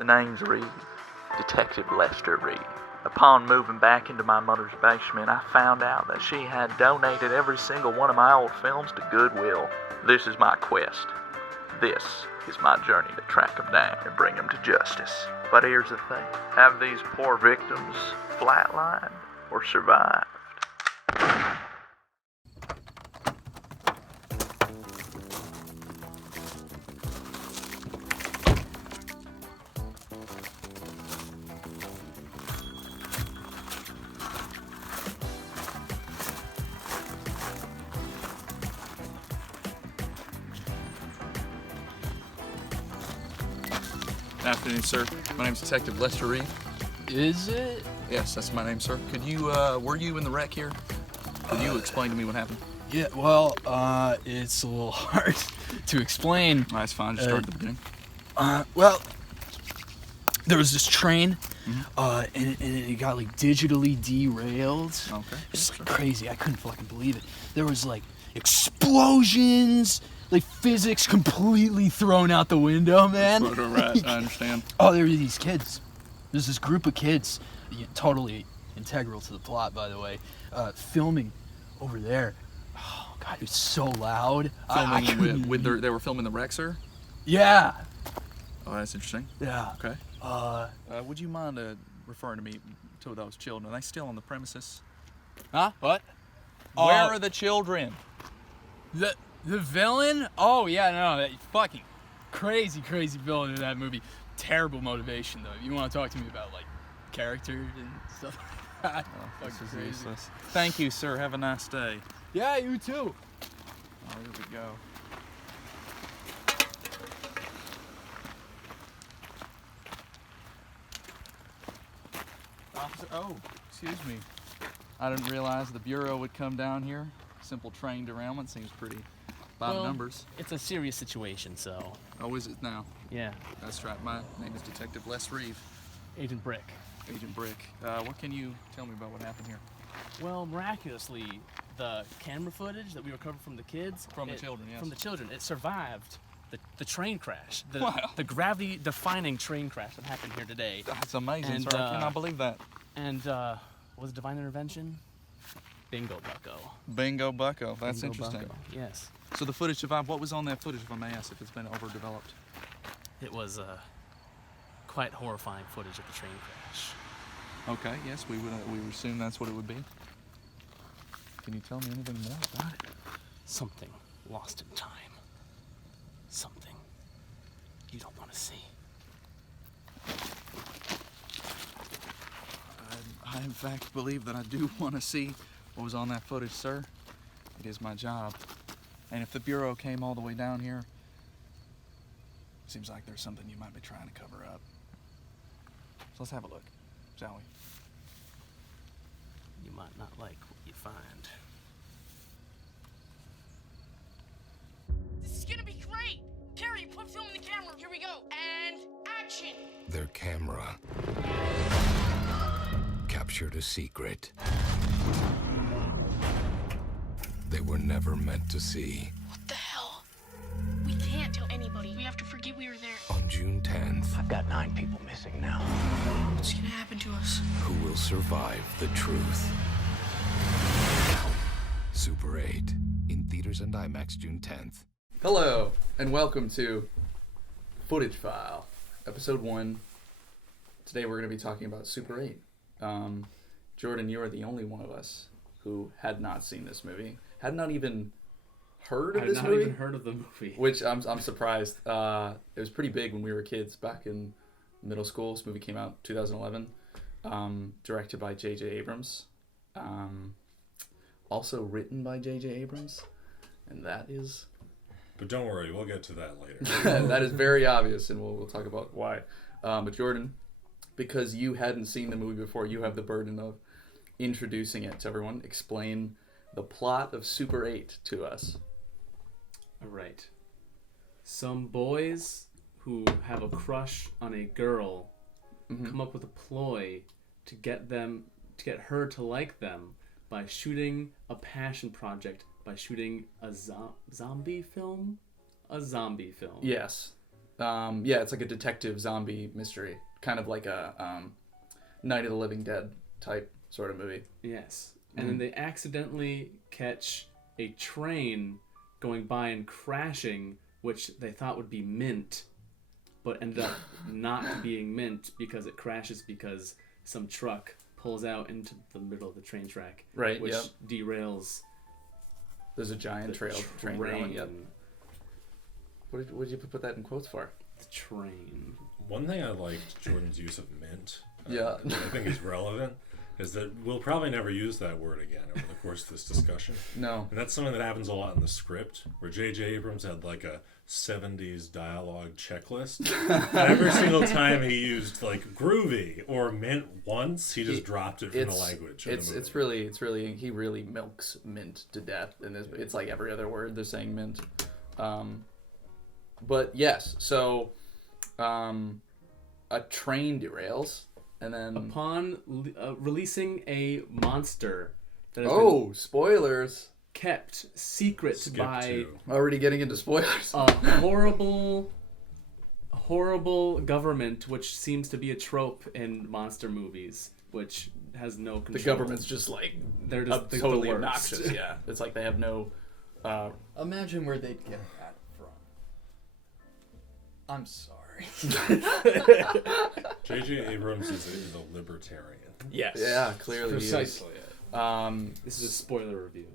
The name's Reed, Detective Lester Reed. Upon moving back into my mother's basement, I found out that she had donated every single one of my old films to Goodwill. This is my quest. This is my journey to track them down and bring them to justice. But here's the thing. Have these poor victims flatlined or survived? Afternoon, sir. My name's Detective Lester Reed. Is it? Yes, that's my name, sir. Could you, were you in the wreck here? Could you explain to me what happened? Yeah, well, it's a little hard to explain. That's fine, just start at the beginning. Well, there was this train, and it got, like, digitally derailed. Okay. It's like crazy. I couldn't fucking believe it. There was, like, explosions, like, physics completely thrown out the window, man. Right, I understand. Oh, there were these kids. There's this group of kids, totally integral to the plot, by the way, filming over there. Oh, God, it was so loud. They were filming the wreck, sir? Yeah. Oh, that's interesting. Yeah. Okay. Would you mind referring to me to those children? Are they still on the premises? Huh? What? Where are the children? The villain? Oh, yeah, no, that fucking crazy villain in that movie. Terrible motivation, though. You want to talk to me about, like, character and stuff like that? Oh, this is useless. Thank you, sir. Have a nice day. Yeah, you too. Oh, here we go. Officer, oh, excuse me. I didn't realize the Bureau would come down here. Simple train derailment seems pretty by the numbers. It's a serious situation, so. Oh, is it now? Yeah. That's right. My name is Detective Les Reeve. Agent Brick. Agent Brick. What can you tell me about what happened here? Well, miraculously, the camera footage that we recovered from the kids. From the children, yes. From the children. It survived the train crash. Wow. The gravity-defying train crash that happened here today. That's amazing, And, sir. I cannot believe that. And, was it divine intervention? Bingo, bucko. Bingo bucko. That's Bingo interesting. bucko. Yes. So the footage survived. What was on that footage, if I may ask, if it's been overdeveloped? It was, quite horrifying footage of the train crash. Okay, yes, we would assume that's what it would be. Can you tell me anything more about it? Something lost in time. Something you don't want to see. I in fact believe that I do want to see what was on that footage, sir. It is my job. And if the Bureau came all the way down here, seems like there's something you might be trying to cover up. So let's have a look, shall we? You might not like what you find. This is gonna be great! Carrie, put film in the camera. Here we go. And action! Their camera captured a secret they were never meant to see. What the hell? We can't tell anybody. We have to forget we were there. On June 10th, I've got 9 people missing now. What's gonna happen to us? who will survive the truth? Super 8, in theaters and IMAX June 10th. Hello, and welcome to Footage File, Episode 1. Today we're going to be talking about Super 8. Jordan, you are the only one of us who had not seen this movie. Had not even heard of this movie. I had not even heard of the movie. Which I'm surprised. It was pretty big when we were kids back in middle school. This movie came out 2011. Directed by J.J. Abrams. Also written by J.J. Abrams. And that is... But don't worry, we'll get to that later. That is very obvious, and we'll talk about why. But Jordan, because you hadn't seen the movie before, you have the burden of introducing it to everyone. Explain the plot of Super 8 to us. All right. Some boys who have a crush on a girl come up with a ploy to get her to like them by shooting a passion project, by shooting a zombie film. Yes. Yeah, it's like a detective zombie mystery, kind of like a Night of the Living Dead type sort of movie. Yes. And then they accidentally catch a train going by and crashing, which they thought would be mint, but ended up not being mint because it crashes because some truck pulls out into the middle of the train track, Right, which yep. derails There's a giant train railing. Yep. What did you put that in quotes for? The train. One thing I liked Jordan's use of mint, Yeah. that I think is relevant, is that we'll probably never use that word again over the course of this discussion. No. And that's something that happens a lot in the script, where J.J. Abrams had like a 70s dialogue checklist. And every single time he used like groovy or mint once, he just dropped it from the language. It's really he really milks mint to death, and it's like every other word they're saying mint. But yes, so a train derails, and then Upon releasing a monster that has been spoilers! kept secret Skip by to. Already getting into spoilers. a horrible government, which seems to be a trope in monster movies, which has no control. The government's just like They're just the totally worst. obnoxious. Yeah, it's like they have no. Imagine where they'd get that from. I'm sorry. J.J. Abrams is a libertarian. Yes. Yeah, clearly. Precisely. He is. This is a spoiler review.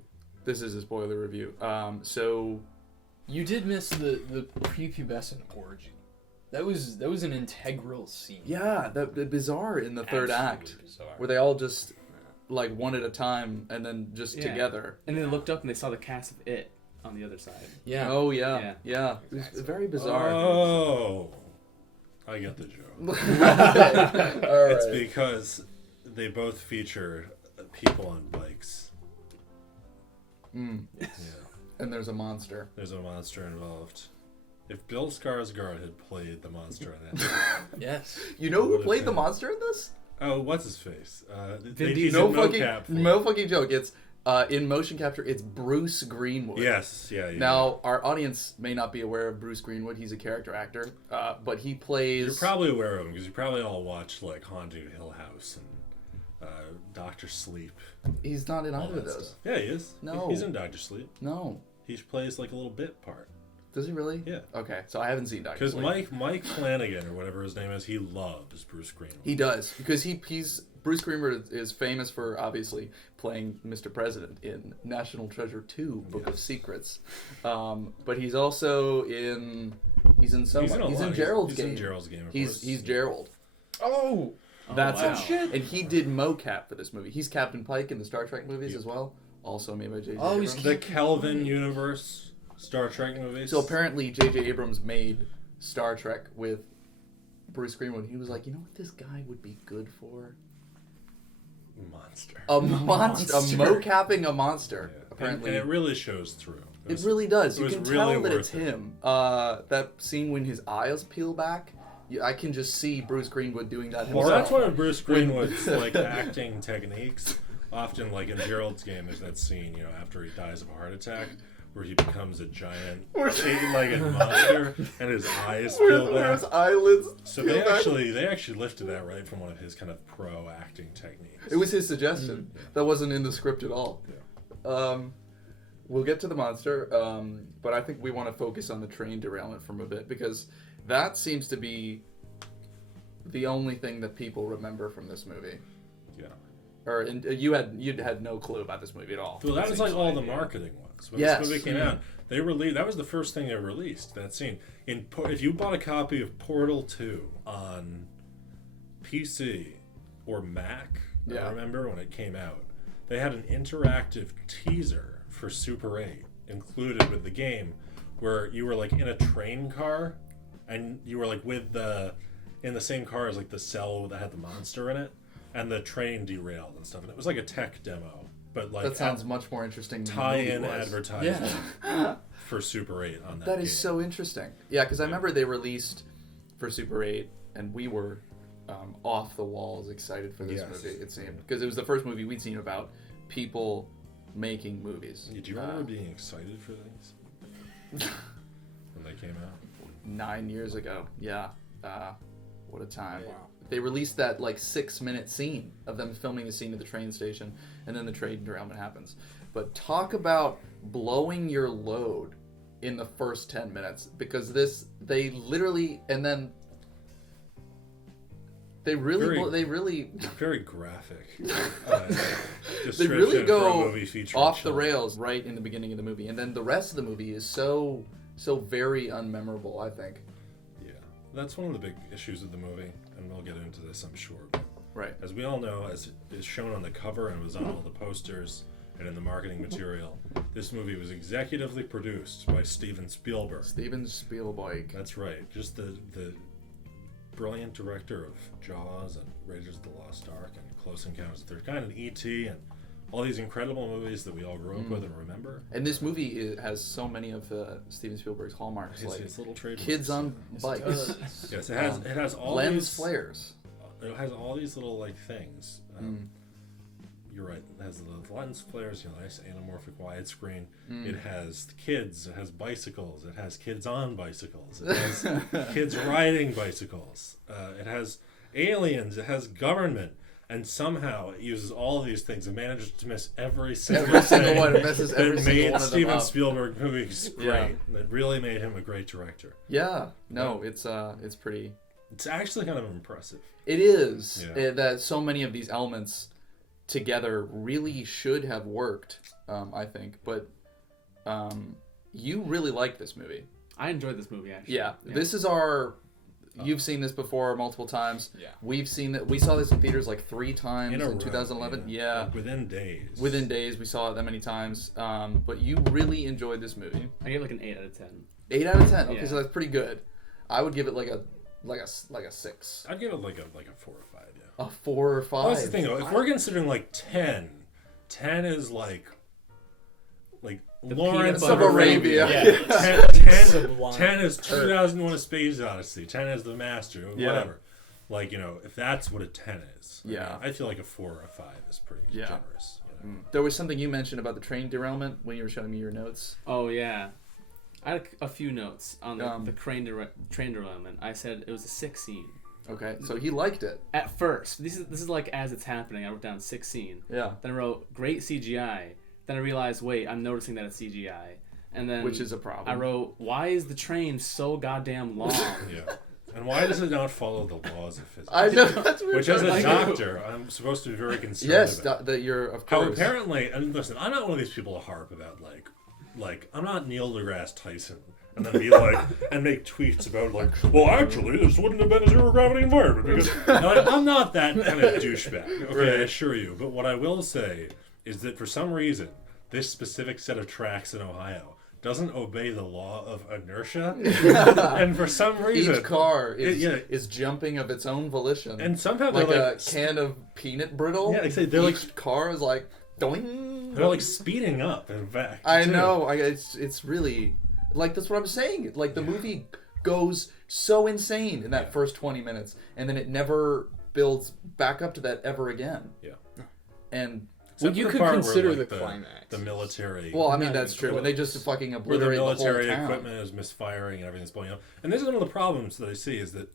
This is a spoiler review. So You did miss the prepubescent orgy. That was an integral scene. yeah, the bizarre in the third act, Absolutely bizarre. where they all just like one at a time and then just Yeah. together. And then they looked up and they saw the cast of It on the other side. Yeah. Oh yeah. It was Exactly. very bizarre. Oh, I get the joke. All right. It's because they both feature people on bikes. Yeah, And there's a monster. there's a monster involved. If Bill Skarsgård had played the monster in that, Yes. You know who Would've played the been. monster in this? oh, what's his face? Vin He's No in fucking, mocap for it. no fucking joke. It's in motion capture. It's Bruce Greenwood. Yes, yeah. Now our audience may not be aware of Bruce Greenwood. He's a character actor, but he plays. You're probably aware of him because you probably all watched like Haunted Hill House and Doctor Sleep. He's not in all either that of those. stuff. Yeah, he is. No. He's in Doctor Sleep. No. He plays like a little bit part. Does he really? Yeah. Okay, so I haven't seen Doctor Because Sleep. Mike Flanagan or whatever his name is, he loves Bruce Greenwood. He does, because he's Bruce Greenwood is famous for obviously playing Mr. President in National Treasure 2: Book of Secrets, but he's also in He's in Gerald's He's game. in Gerald's game. Of He's course. Gerald. Oh. That's wow. it. Shit. And he did mocap for this movie. He's Captain Pike in the Star Trek movies as well, also made by J.J. Oh, he's Abrams. The Kelvin universe Star Trek movies. So apparently J.J. Abrams made Star Trek with Bruce Greenwood. He was like, you know what this guy would be good for? monster. A monster. A mocapping a monster. Yeah. Apparently. and it really shows through. It really does. it You was can really tell that worth it's it. him. That scene when his eyes peel back, I can just see Bruce Greenwood doing that Well, himself. that's one of Bruce Greenwood's like acting techniques. Often, like in Gerald's game, there's that scene, you know, after he dies of a heart attack, where he becomes a giant eight-legged monster, and his eyes peel Where back. his eyelids So peel they back. actually lifted that right from one of his kind of pro acting techniques. It was his suggestion. That wasn't in the script at all. We'll get to the monster, but I think we want to focus on the train derailment from a bit, because that seems to be the only thing that people remember from this movie. Yeah. You'd had no clue about this movie at all. Well, that it was seems like all like. the marketing was. When Yes. this movie came out, they released. That was the first thing they released. That scene. If you bought a copy of Portal 2 on PC or Mac, Yeah. I remember when it came out, they had an interactive teaser for Super 8 included with the game, where you were like in a train car, and you were like in the same car as like the cell that had the monster in it, and the train derailed and stuff, and it was like a tech demo, but like That sounds much more interesting than the tie-in movie was. advertisement for Super 8 on that. That game. is so interesting. Yeah, because I remember they released for Super 8, and we were off the walls excited for this Yes. movie, it seemed. Because it was the first movie we'd seen about people making movies. Do you remember being excited for things when they came out? 9 years ago. Yeah. What a time. Wow. They released that like 6-minute scene of them filming the scene at the train station, and then the train derailment happens. But talk about blowing your load in the first 10 minutes, because they literally, and then they really Very graphic. they really description for a go movie featuring off the children. rails right in the beginning of the movie, and then the rest of the movie is so very unmemorable, I think. Yeah, that's one of the big issues of the movie, and we'll get into this, I'm sure. But Right. as we all know, as is shown on the cover and was on all the posters and in the marketing material, this movie was executively produced by Steven Spielberg. Steven Spielberg. That's right. Just the brilliant director of Jaws and Raiders of the Lost Ark and Close Encounters of the Third Kind and E.T. and all these incredible movies that we all grew up with and remember. And this movie has so many of Steven Spielberg's hallmarks, like His little trademarks. kids on bikes, Yes, it has all lens these flares. It has all these little like things. You're right. It has the lens flares, nice anamorphic widescreen. It has kids. It has bicycles. It has kids on bicycles. It has kids riding bicycles. It has aliens. It has government. And somehow it uses all of these things and manages to miss every single thing one. It messes every that single made one of them Steven up. Spielberg movies great. Yeah. That really made him a great director. Yeah. No, it's pretty. It's actually kind of impressive. It is Yeah. that so many of these elements together really should have worked, I think. But you really like this movie. I enjoyed this movie actually. Yeah. This is our. You've seen this before multiple times. Yeah. We've seen that. We saw this in theaters like 3 times In in, a row, 2011. Yeah. Like within days. Within days, we saw it that many times. But you really enjoyed this movie. I gave it like an 8 out of 10. 8 out of 10. Okay, Yeah. so that's pretty good. I would give it like a 6. I'd give it like a 4 or 5, yeah. A 4 or 5. Well, that's the thing though. If we're considering like 10 is like Lawrence peanut of butter Arabia. Yeah. 10 is 2001: A Space Odyssey. 10 is The Master. Yeah. Whatever. Like, if that's what a 10 is. Yeah. I feel like a 4 or a 5 is pretty Yeah. generous. There was something you mentioned about the train derailment when you were showing me your notes. Oh yeah, I had a few notes on the train derailment. I said it was a 6 scene. Okay, so he liked it. At first, this is like as it's happening. I wrote down 6 scene. Yeah. Then I wrote great CGI. Then I realized, wait, I'm noticing that it's CGI. And then Which is a problem. I wrote, why is the train so goddamn long? Yeah. And why does it not follow the laws of physics? I know, that's weird. Which, as a doctor, I'm supposed to be very concerned Yes, about. that you're, of How course. apparently, and listen, I'm not one of these people to harp about like I'm not Neil deGrasse Tyson, and then be like, and make tweets about like, well, actually, this wouldn't have been a zero gravity environment because I'm not that kind of douchebag. Okay, Right. I assure you. But what I will say is that for some reason, this specific set of tracks in Ohio doesn't obey the law of inertia, and for some reason, Each car is, yeah. is jumping of its own volition. And somehow like they're a can of peanut brittle. Yeah, they're like- Each car is like doing. they're like speeding up. In fact, I too. know. It's really like that's what I'm saying. Like the movie goes so insane in that first 20 minutes, and then it never builds back up to that ever again. Yeah. And Well, Except you for could part where, consider like, the climax. The military. well, I mean Not that's even true. close. And they just fucking where the obliterate military the whole town. equipment is misfiring and everything's blowing up. And this is one of the problems that I see is that,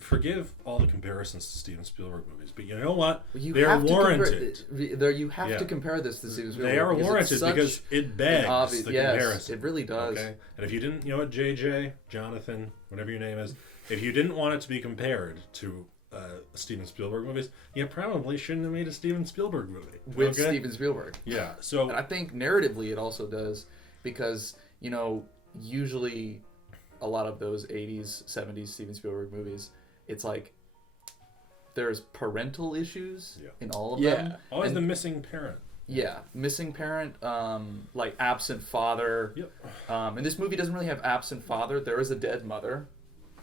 forgive all the comparisons to Steven Spielberg movies, but you know what? You They're have to warranted. you have Yeah. to compare this to Steven Spielberg. They are because it's warranted such because it begs an obvious, the yes, comparison. it really does. Okay? And if you didn't, JJ, Jonathan, whatever your name is, if you didn't want it to be compared to Steven Spielberg movies, you probably shouldn't have made a Steven Spielberg movie. With okay? Steven Spielberg. Yeah, so... And I think narratively it also does because, usually a lot of those 80s, 70s Steven Spielberg movies, it's like there's parental issues in all of them. Always And- the missing parent. Yeah, missing parent, like absent father. Yep. And this movie doesn't really have absent father. There is a dead mother,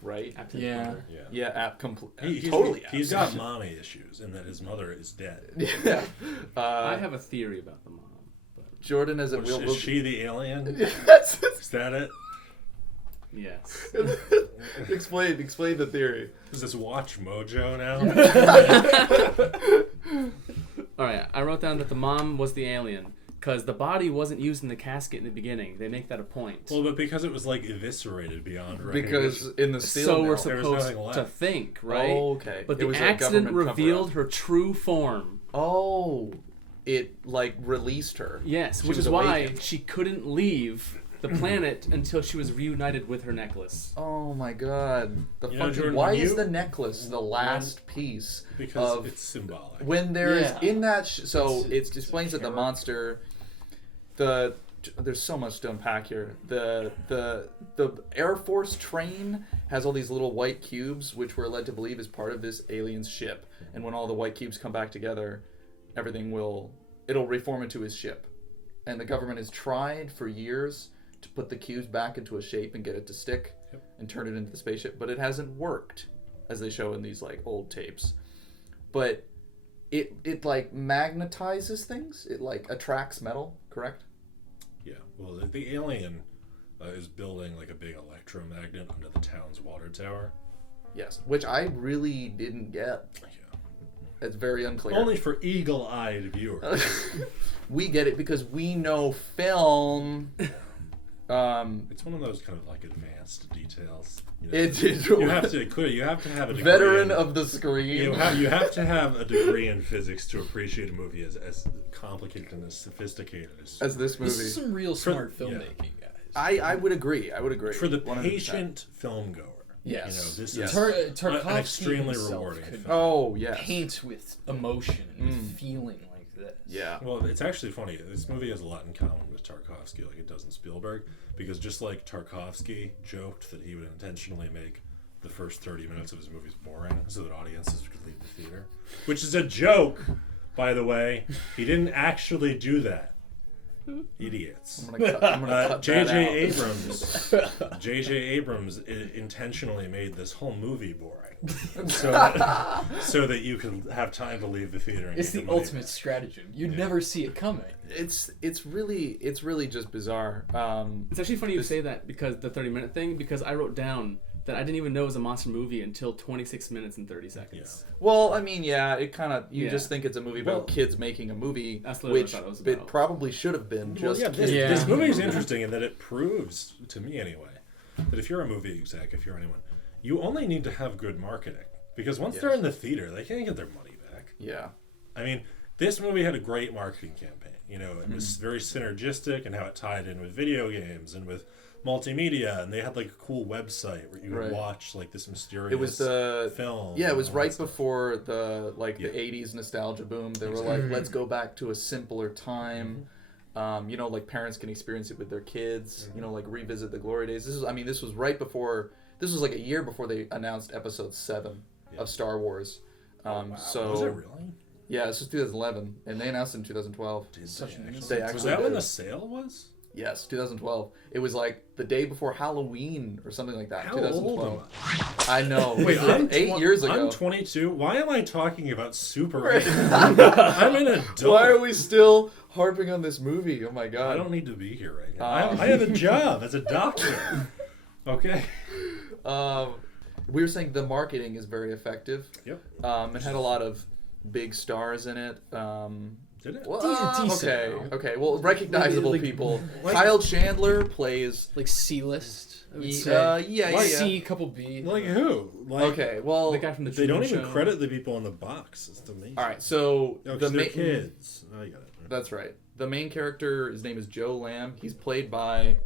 right? Yeah. Yeah. Yeah, He's totally. He's got mommy issues in that his mother is dead. Yeah. I have a theory about the mom. But Jordan as a Which, is she the alien? Yes. Is that it? yes. Explain the theory. Does this watch Mojo now? All right, I wrote down that the mom was the alien because the body wasn't used in the casket in the beginning. They make that a point. Well, but because it was like eviscerated beyond Because in the steel So mill, we're There was supposed nothing left. to think, right? Oh, okay. But It the was a accident government revealed cover-up. her true form. Oh, it like released her. Yes, She which was is why awakened. she couldn't leave the planet until she was reunited with her necklace. Oh my god. The You know, fucking, Jordan, why when is you- the necklace the last piece Because of it's symbolic. when there's Yeah. in that so It's it explains a that the character. monster there's so much to unpack here. The Air Force train has all these little white cubes which we're led to believe is part of this alien's ship, and when all the white cubes come back together, it'll reform into his ship. And the government has tried for years to put the cubes back into a shape and get it to stick and turn it into the spaceship, but it hasn't worked, as they show in these like old tapes. But it like magnetizes things. It like attracts metal, correct? Yeah. Well, the alien is building like a big electromagnet under the town's water tower. Yes, which I really didn't get. Yeah. It's very unclear. Only for eagle-eyed viewers. We get it because we know film. It's one of those kind of like advanced details. You know? You have to have a degree veteran in, of the screen. you have to have a degree in physics to appreciate a movie as complicated and as sophisticated as this movie. This is some real smart filmmaking, guys. I would agree. For the 100%. patient film goer. Yes. You know, this Yes. is Tarkovsky an extremely himself rewarding could film. Oh yes. paint with emotion and feeling like this. Yeah. Well, it's actually funny. This movie has a lot in common with Tarkovsky, like it does in Spielberg, because just like Tarkovsky joked that he would intentionally make the first 30 minutes of his movies boring so that audiences could leave the theater, which is a joke, by the way. He didn't actually do that. Idiots. I'm gonna cut that J.J. out. Abrams. J.J. Abrams intentionally made this whole movie boring, so that you can have time to leave the theater. And It's get the money ultimate back. stratagem. You'd never see it coming. It's really just bizarre. It's actually funny you say that because the 30-minute thing, because I wrote down that I didn't even know it was a monster movie until 26 minutes and 30 seconds. Well, I mean, yeah, it kind of you Yeah. just think it's a movie about kids making a movie, That's literally which what I thought it was it about. probably should have been Well, just yeah, kids. this movie is interesting in that it proves, to me anyway, that if you're a movie exec, if you're anyone, you only need to have good marketing. Because once they're in the theater, they can't get their money back. Yeah. I mean, this movie had a great marketing campaign. You know, it was very synergistic in how it tied in with video games and with multimedia, and they had like a cool website where you could watch like this mysterious It was the film. Yeah, it was and all that right stuff. before the the 80s nostalgia boom. They were like, let's go back to a simpler time. You know, like parents can experience it with their kids. You know, like revisit the glory days. This was right before. This was like a year before they announced Episode 7 of Star Wars. So Was it really? yeah, this was 2011, and they announced it in 2012. Such an They actually Was that when did. the sale was? Yes, 2012. It was like the day before Halloween or something like that. How old 2012. am I know. Wait, I'm 8 years ago. I'm 22. Why am I talking about Super 8? I'm an adult. Why are we still harping on this movie? Oh my I god. don't need to be here right now. I have a job as a doctor. Okay. We were saying the marketing is very effective. Yep. It had a lot of big stars in it. Did it? Well, Decent. okay. Well, recognizable Like- people. Kyle Chandler plays. Like C-list, I would say. Yeah. C, couple B. Like who? Like, Okay. Well, The guy from the They don't Truman even Show. credit the people on the box. It's amazing. all right. So No, 'cause the they're main kids. Oh, you got it. That's right. The main character, his name is Joe Lamb. He's played by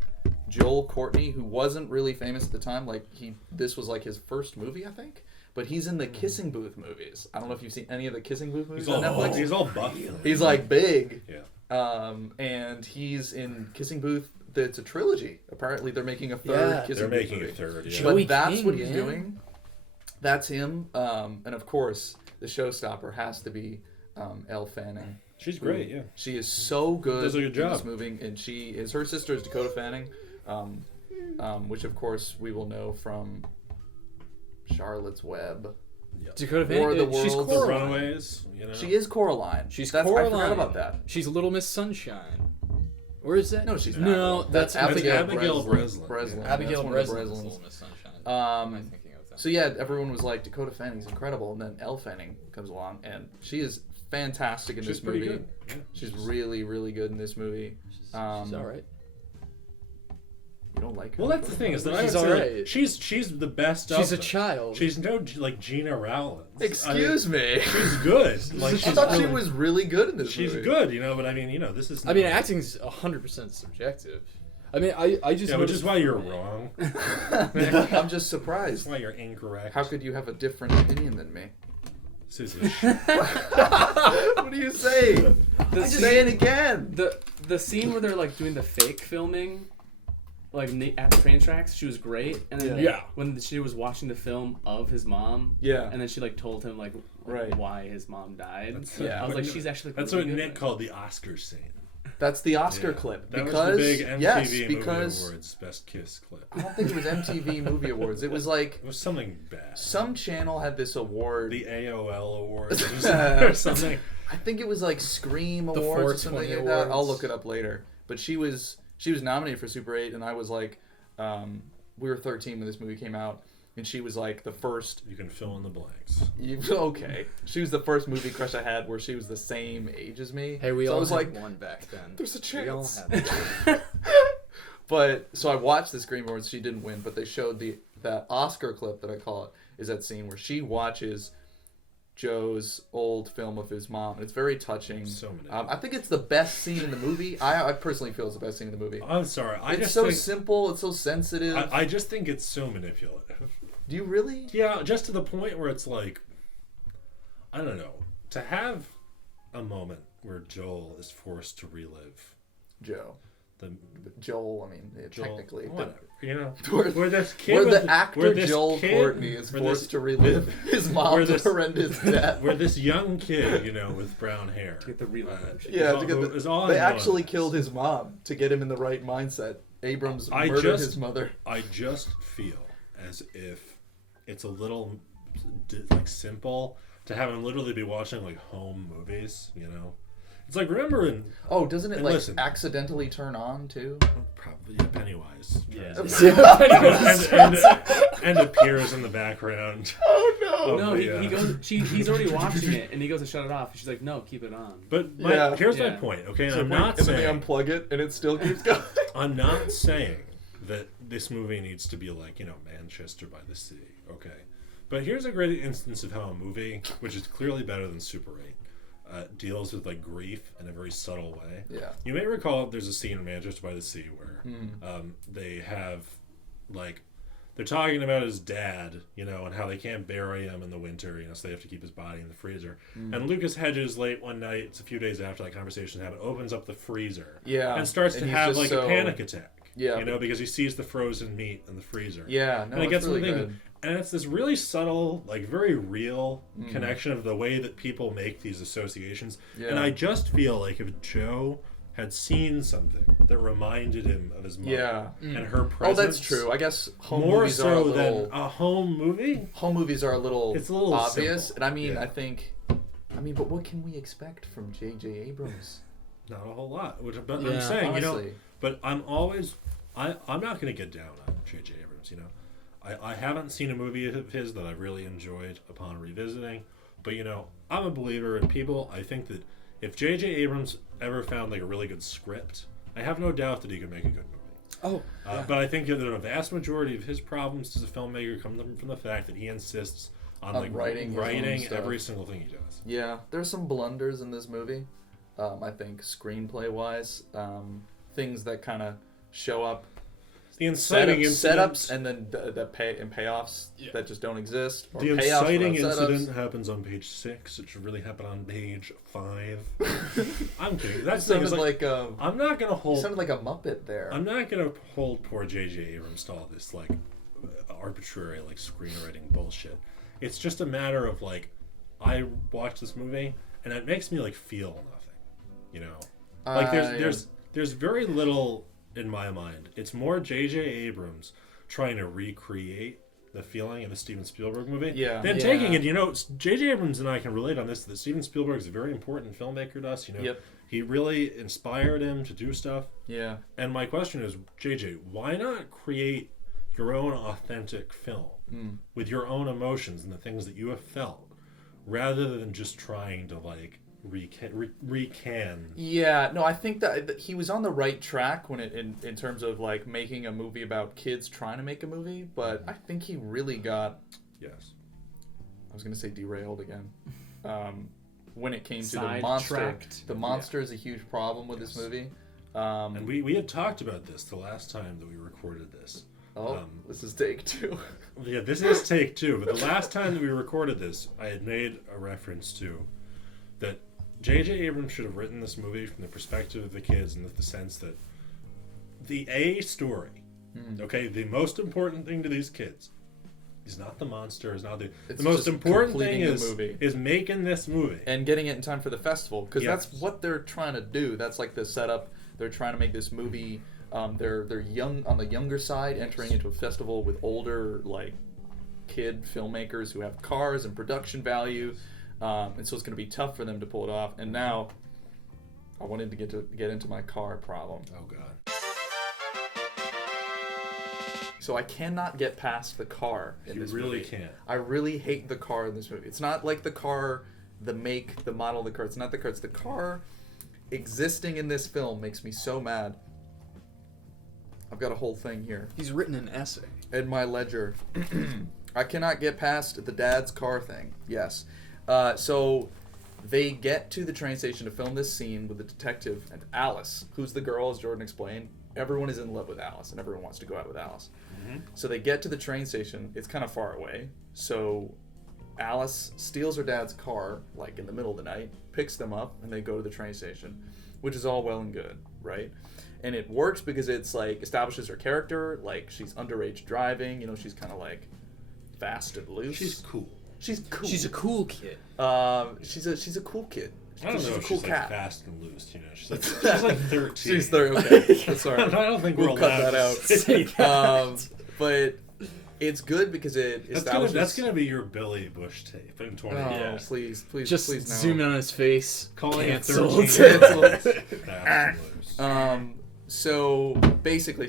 Joel Courtney, who wasn't really famous at the time. Like this was like his first movie, I think. But he's in the Kissing Booth movies. I don't know if you've seen any of the Kissing Booth movies on Netflix. He's all buff. He's like big. Yeah. And he's in Kissing Booth. It's a trilogy. Apparently, they're making a third Yeah. Kissing They're Booth making a movie. third. Yeah. But Joey that's King, what he's man. doing. That's him. And of course, the showstopper has to be Elle Fanning. She's great. Yeah. She is so good, Does a good in this job. movie, and her sister is Dakota Fanning, which of course we will know from Charlotte's Web. Dakota War of the Fanning, she's Worlds. The Coraline. Runaways. You know. She is Coraline. She's I Coraline. forgot about that. She's Little Miss Sunshine. Or is that? No, she's not. No, that's Abigail Breslin. Breslin. Yeah. Abigail That's one of the Breslin's Breslins. Little Miss Sunshine. What am I thinking of that? So yeah, everyone was like, Dakota Fanning's incredible, and then Elle Fanning comes along, and she is fantastic in She's this movie. pretty good. Yeah, She's really, really good in this movie. She's all right. You don't like her? Well, that's the thing is that I would She's say alright. like, she's the best. She's of a them. child. She's no like Gina Rowlands. Excuse me. She's good. Like I she's thought really, she was really good in this She's movie. good, you know. But I mean, you know, this is. I mean, acting's 100% subjective. I mean, I just Yeah, which noticed is why you're for me- wrong. I'm just That's surprised. why you're incorrect. How could you have a different opinion than me? Susie? What do you say? Say it again. The scene where they're like doing the fake filming, like at the train tracks, she was great. And then Yeah. when she was watching the film of his mom, Yeah. and then she like told him like Right. why his mom died. Yeah. I was like, she's actually. That's really what good Nick called the Oscar scene. That's the Oscar Yeah. clip. That Because was the big MTV yes, Movie because Awards Best Kiss clip. I don't think it was MTV Movie Awards. It was like It was something bad. some channel had this award. The AOL Awards or something. I think it was like Scream The Awards or something 420 like that. I'll Awards. look it up later. But she was nominated for Super 8, and I was like, we were 13 when this movie came out, and she was like the first. You can fill in the blanks. Okay, she was the first movie crush I had where she was the same age as me. Hey, we so all I was had like, one back then. there's a We all chance. had But so I watched the Scream Awards. She didn't win, but they showed that Oscar clip that I call it is that scene where she watches Joe's old film of his mom. And it's very touching. So many. I think it's the best scene in the movie. I personally feel it's the best scene in the movie. I'm sorry. I It's just so think, simple. It's so sensitive. I just think it's so manipulative. Do you really? Yeah, just to the point where it's like, I don't know, to have a moment where Joel is forced to relive Joe. the Joel, I mean, Joel, technically. whatever, you know, Where- where this kid, Where with- the actor where this Joel kid- Courtney is where forced this- to relive his where mom's this- horrendous death. where this young kid, you know, with brown hair, To get the relive. Yeah, is to get all- the, is all they I know actually of this. killed his mom to get him in the right mindset. Abrams I murdered just- his mother. I just feel as if it's a little like simple to have him literally be watching like home movies, you know. It's like, remember in Oh, doesn't it and like listen. accidentally turn on too? probably Pennywise Yeah. and appears in the background. Oh No, But he, yeah. he goes. He's already watching it, and he goes to shut it off. She's like, "No, keep it on." But Yeah. here's my Yeah. point, okay? And So I'm wait, not and then they saying unplug it and it still keeps going. I'm not saying that this movie needs to be like, you know, Manchester by the Sea, okay? But here's a great instance of how a movie, which is clearly better than Super 8, deals with like grief in a very subtle way. Yeah. You may recall there's a scene in Manchester by the Sea where Hmm. they have like they're talking about his dad, you know, and how they can't bury him in the winter, you know, so they have to keep his body in the freezer. Hmm. And Lucas Hedges, late one night, it's a few days after that conversation happened, opens up the freezer, Yeah, and starts and to he's have just like so- a panic attack. Yeah, you know, because he sees the frozen meat in the freezer. Yeah, no, and it it's gets really me thinking, good. and it's this really subtle, like very real Mm. connection of the way that people make these associations. Yeah. And I just feel like if Joe had seen something that reminded him of his mom Yeah. and her Oh, presence, that's true. I guess home more movies are a so little. than a home movie. Home movies are a little. It's a little obvious, simple. and I mean, Yeah. I mean, but what can we expect from J.J. Abrams? Not a whole lot. But I'm Yeah, saying, you know, honestly. but I'm always, I'm not going to get down on J.J. Abrams, you know. I haven't seen a movie of his that I really enjoyed upon revisiting, but, you know, I'm a believer in people. I think that if J.J. Abrams ever found, like, a really good script, I have no doubt that he could make a good movie. But I think that a vast majority of his problems as a filmmaker come from the fact that he insists on like writing his own stuff. every single thing he does. Yeah, there's some blunders in this movie. I think screenplay wise, things that kind of show up, The inciting incident, setups, and then the payoffs that just don't exist. Or the payoffs inciting without setups. incident happens on page 6. It should really happen on page 5. I'm kidding. It That's the thing, sounded is, like, like I'm not gonna you hold. sounded like a Muppet there. I'm not gonna hold poor J.J. Abrams to all this like arbitrary like screenwriting bullshit. It's just a matter of like, I watch this movie and it makes me like feel nothing, you know. Like there's very little in my mind. It's more J.J. Abrams trying to recreate the feeling in a Steven Spielberg movie than taking it. You know, J.J. Abrams and I can relate on this. That Steven Spielberg is a very important filmmaker to us. You know, he really inspired him to do stuff. Yeah. And my question is, JJ, why not create your own authentic film with your own emotions and the things that you have felt, rather than just trying to like recan. Yeah, no, I think that he was on the right track when in terms of like making a movie about kids trying to make a movie, but I think he really got. Yes. I was gonna say derailed again. When it came to the monster, Sidetracked. the monster is a huge problem with this movie. And we had talked about this the last time that we recorded this. This is take 2. Yeah, this is take 2. But the last time that we recorded this, I had made a reference to that J.J. Abrams should have written this movie from the perspective of the kids, in the sense that the story, okay, the most important thing to these kids is not the monster, is not the most important thing is making this movie and getting it in time for the festival, because Yes. that's what they're trying to do. That's like the setup. They're trying to make this movie. They're young on the younger side, entering into a festival with older like kid filmmakers who have cars and production value, and so it's going to be tough for them to pull it off. And now, I wanted to get into my car problem. Oh God. So I cannot get past the car in this movie. You really can't. I really hate the car in this movie. It's not like the car, the make, the model of the car. It's not the car. It's the car existing in this film makes me so mad. I've got a whole thing here He's written an essay. in my ledger. I cannot get past the dad's car thing. Yes. So they get to the train station to film this scene with the detective and Alice, who's the girl, as Jordan explained. Everyone is in love with Alice, and everyone wants to go out with Alice. So they get to the train station. It's kind of far away. So Alice steals her dad's car, like in the middle of the night, picks them up, and they go to the train station, which is all well and good, right? And it works because it's like establishes her character, like she's underage driving, she's kind of like fast and loose. She's cool. She's cool. She's a cool kid. She's a cool kid. I don't She's know a if cool she's cat. like fast and loose, She's like 13. She's 30. Okay, sorry. I don't think We'll we're cut allowed that out. to say that. But it's good because it establishes. That's gonna be your Billy Bush tape in 20 Oh, years. please, Just please, no. zoom in on his face. Calling it Canceled. 13. Canceled. Fast and loose. So basically,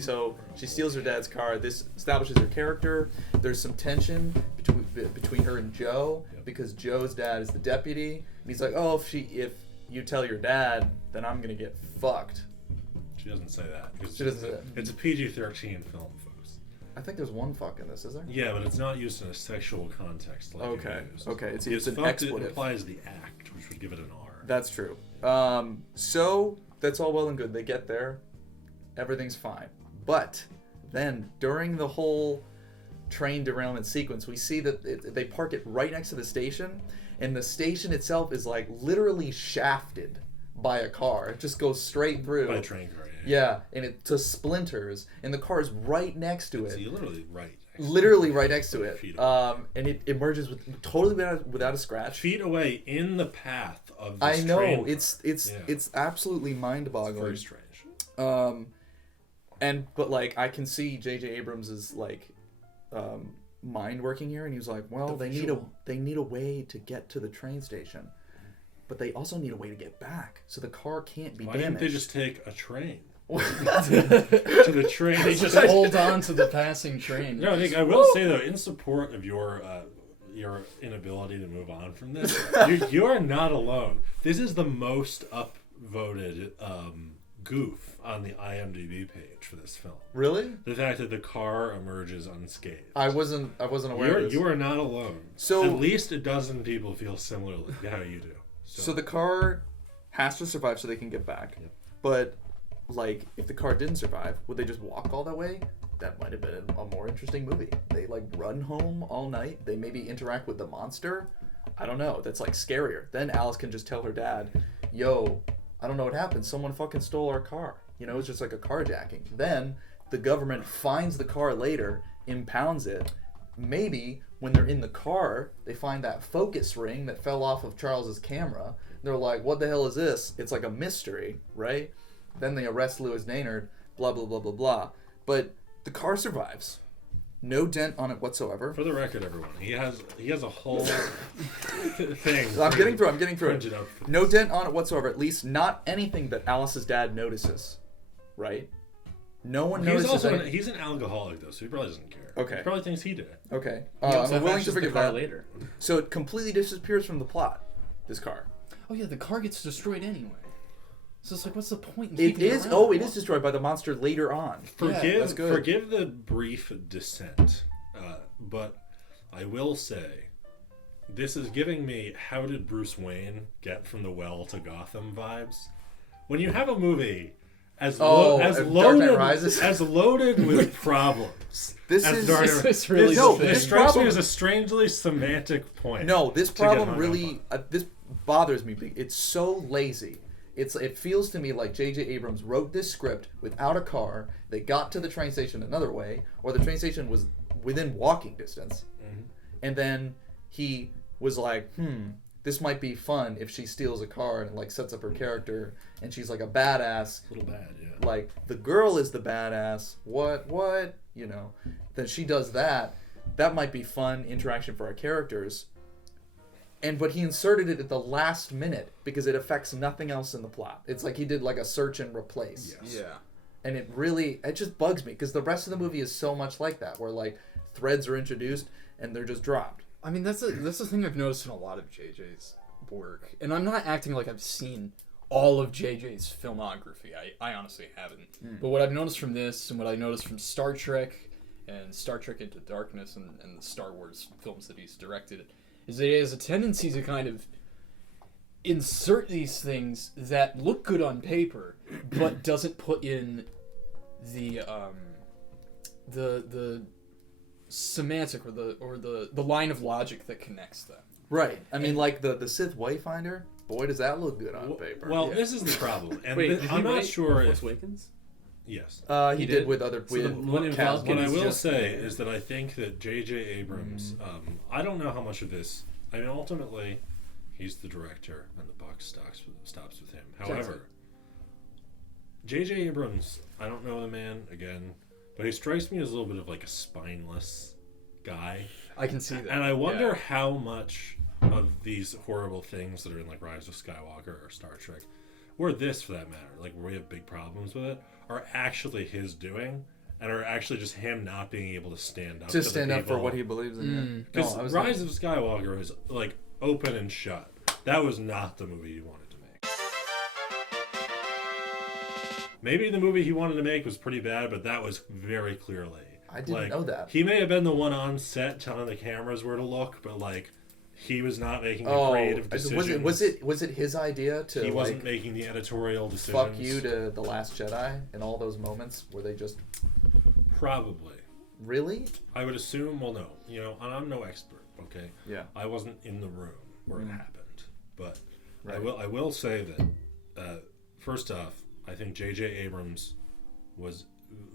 she steals her dad's car. This establishes her character. There's some tension between her and Joe, because Joe's dad is the deputy, and he's like, "Oh, if you tell your dad, then I'm gonna get fucked." She doesn't say that. She doesn't say that. It's a PG-13 film, folks. I think there's one fuck in this, is there? Yeah, but it's not used in a sexual context like Okay. it used. Okay. It's It's an fucked, expletive. It implies the act, which would give it an R. That's true. So that's all well and good. They get there, everything's fine. But then during the whole train derailment sequence, we see that they park it right next to the station, and the station itself is like literally shafted by a car. It just goes straight through. By a train car, yeah. Yeah, and it to splinters, and the car is right next to it. So you're literally right. Literally right next to it. Feet away. And it emerges totally without a scratch. Feet away in the path of this I know, train car. it's absolutely mind-boggling. Very strange. But like I can see J.J. Abrams' like mind working here, and he was like, well, they need a way to get to the train station, but they also need a way to get back, so the car can't be Why damaged. didn't they just take a train to the train? They just hold on to the passing train. No, Nick, I will say though, in support of your inability to move on from this, you are not alone. This is the most upvoted goof on the IMDb page for this film. Really? The fact that the car emerges unscathed. I wasn't aware of this. You are not alone. So- at least a dozen people feel similarly to how you do. So the car has to survive so they can get back. Yep. But like, if the car didn't survive, would they just walk all that way? That might have been a more interesting movie. They like run home all night. They maybe interact with the monster. I don't know. That's like scarier. Then Alice can just tell her dad, "Yo, I don't know what happened. Someone fucking stole our car." It's just like a carjacking. Then the government finds the car later, impounds it. Maybe when they're in the car, they find that focus ring that fell off of Charles's camera. They're like, "What the hell is this?" It's like a mystery, right? Then they arrest Louis Naynard, blah, blah, blah, blah, blah. But the car survives. No dent on it whatsoever. For the record, everyone, he has a whole thing. I'm getting through it. printed out for No this. dent on it whatsoever. At least not anything that Alice's dad notices, right? No one notices anything. He's an alcoholic though, so he probably doesn't care. Okay. He probably thinks he did it. Okay. He also I'm willing to crashes the forgive car that. later. So it completely disappears from the plot, this car. oh yeah, the car gets destroyed anyway. So it's like, what's the point in It keeping is. around? Oh, it is destroyed by the monster later on. Forgive, that's good. forgive the brief dissent, but I will say, this is giving me how did Bruce Wayne get from the well to Gotham vibes. When you have a movie as Dark Knight Rises? as loaded with problems. This as is- Dark This Knight- is really No, the This this thing. strikes problem- me as a strangely semantic point. No, this to get problem hung really up on. this bothers me. It's so lazy. It feels to me like J.J. Abrams wrote this script without a car. They got to the train station another way, or the train station was within walking distance, and then he was like, this might be fun if she steals a car and like sets up her character, and she's like a badass. A little bad, yeah. Like the girl is the badass. What? You know, then she does that. That might be fun interaction for our characters. But he inserted it at the last minute because it affects nothing else in the plot. It's like he did like a search and replace. Yes. Yeah. And it just bugs me because the rest of the movie is so much like that, where like threads are introduced and they're just dropped. I mean, that's the thing I've noticed in a lot of JJ's work, and I'm not acting like I've seen all of JJ's filmography. I honestly haven't. But what I've noticed from this, and what I noticed from Star Trek and Star Trek Into Darkness and the Star Wars films that he's directed, is that he has a tendency to kind of insert these things that look good on paper, but doesn't put in the semantic or the line of logic that connects them. Right. I mean, like the Sith Wayfinder. Boy, does that look good on paper. Well, Yeah. this is the problem, and Wait, did he I'm not write sure Force if Awakens? yes. He he did did? with other So the with Millennium Kaz. Falcon What I is will just say there. is that I think that J.J. Abrams, I don't know how much of this. I mean, ultimately, he's the director, and the buck stops with him. However, J.J. Abrams, I don't know the man again, but he strikes me as a little bit of like a spineless guy, I can see that. and I wonder how much of these horrible things that are in like Rise of Skywalker or Star Trek, or this for that matter, like where we have big problems with it, are actually his doing. And are actually just him not being able to stand up to stand the up for people. what he believes in. Because No, I was Rise of Skywalker is like open and shut. That was not the movie he wanted to make. Maybe the movie he wanted to make was pretty bad, but that was very clearly. I didn't know that. He may have been the one on set telling the cameras where to look, but like he was not making the creative decisions. Was it his idea to He wasn't like making the editorial decisions. fuck you to The Last Jedi in all those moments where they just Probably. really? I would assume. Well, no. You know, and I'm no expert. Okay. Yeah. I wasn't in the room where it happened, but Right. I will say that first off, I think J.J. Abrams was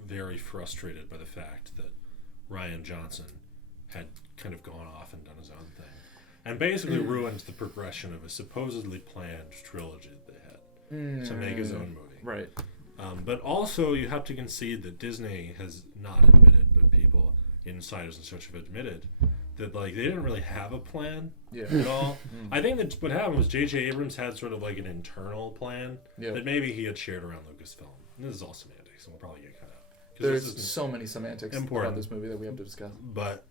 very frustrated by the fact that Rian Johnson had kind of gone off and done his own thing, and basically ruined the progression of a supposedly planned trilogy that they had to make his own movie. Right. But also, you have to concede that Disney has not admitted, but people, insiders and such, have admitted that like they didn't really have a plan at all. I think that what happened was J.J. Abrams had sort of like an internal plan that maybe he had shared around Lucasfilm. And this is all semantics, and we'll probably get cut out. 'Cause this There's isn't so many semantics important. about this movie that we have to discuss. But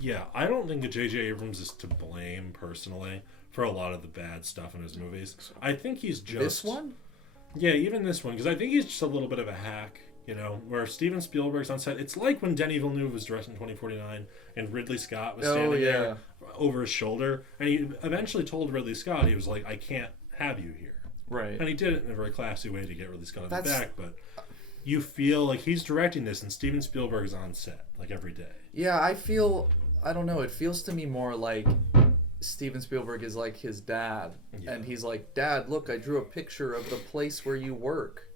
yeah, I don't think that J.J. Abrams is to blame personally for a lot of the bad stuff in his movies. I think he's just This one? Yeah, even this one, because I think he's just a little bit of a hack, you know, where Steven Spielberg's on set. It's like when Denis Villeneuve was directing 2049 and Ridley Scott was standing there over his shoulder, and he eventually told Ridley Scott, he was like, I can't have you here. Right. And he did it in a very classy way to get Ridley Scott on the That's- back, but you feel like he's directing this and Steven Spielberg is on set, like every day. Yeah, I don't know, it feels to me more like Steven Spielberg is like his dad, and he's like, Dad, look, I drew a picture of the place where you work.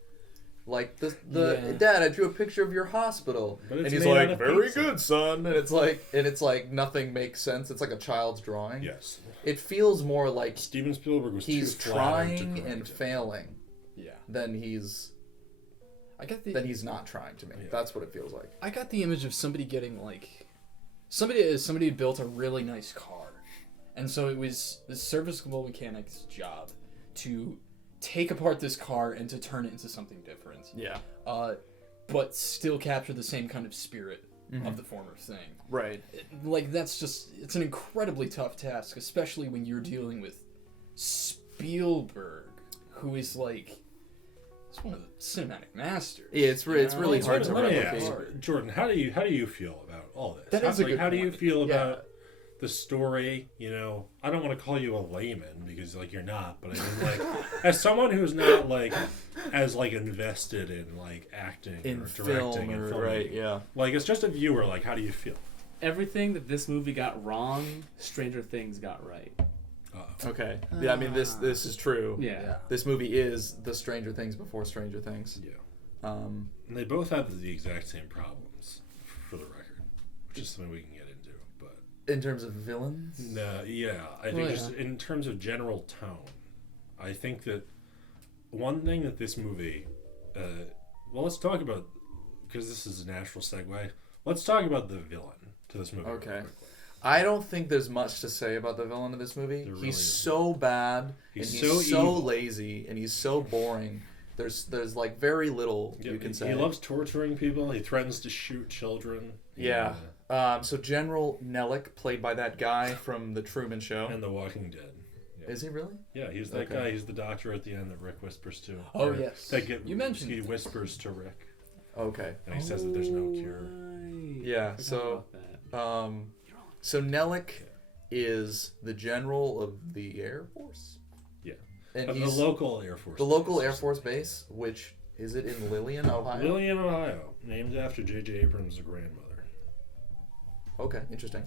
Like Dad, I drew a picture of your hospital, But and it's he's made out like, of very pizza. good, son. And it's like nothing makes sense. It's like a child's drawing. Yes. It feels more like Steven Spielberg was he's too flattered to trying correct and it. failing Yeah. than he's not trying to me. Yeah. That's what it feels like. I got the image of somebody getting like somebody built a really nice car, and so it was the serviceable mechanic's job to take apart this car and to turn it into something different. Yeah. But still capture the same kind of spirit of the former thing. Right. It's an incredibly tough task, especially when you're dealing with Spielberg, who is like, it's one of the cinematic masters. Yeah, it's really It's hard to Let me replicate. ask, Jordan, how do you feel about all this? That is a like, good how do you point. feel Yeah. about the story? You know, I don't want to call you a layman because like you're not, but I mean like as someone who's not like as like invested in like acting In or film directing and or filmmaking. right, yeah. Like it's just a viewer. Like, how do you feel? Everything that this movie got wrong, Stranger Things got right. Okay. Yeah, I mean this is true. Yeah. This movie is the Stranger Things before Stranger Things. Yeah. And they both have the exact same problems, for the record, which is something we can get into. But In terms of villains? no, yeah, I think just in terms of general tone, I think that one thing that this movie, well, let's talk about, because this is a natural segue. Let's talk about the villain to this movie. Okay. real quickly. I don't think there's much to say about the villain of this movie. There really He's isn't. so bad, He's and he's so evil. lazy, and he's so boring. There's like very little you can say. He loves torturing people. He threatens to shoot children. Yeah. So General Nellick, played by that guy from The Truman Show. And The Walking Dead. Yeah. Is he really? Yeah, he's that Okay. guy. He's the doctor at the end that Rick whispers to. Oh, Or yes. You mentioned He it. whispers to Rick, Okay. and he says that there's no cure. Right. Yeah, Forgot so about that. so Nellick is the general of the Air Force. Yeah. And Of the he's local Air Force. the local base. Air Force base, which is it in Lillian, Ohio? Lillian, Ohio, named after J.J. Abrams' grandmother. Okay, interesting.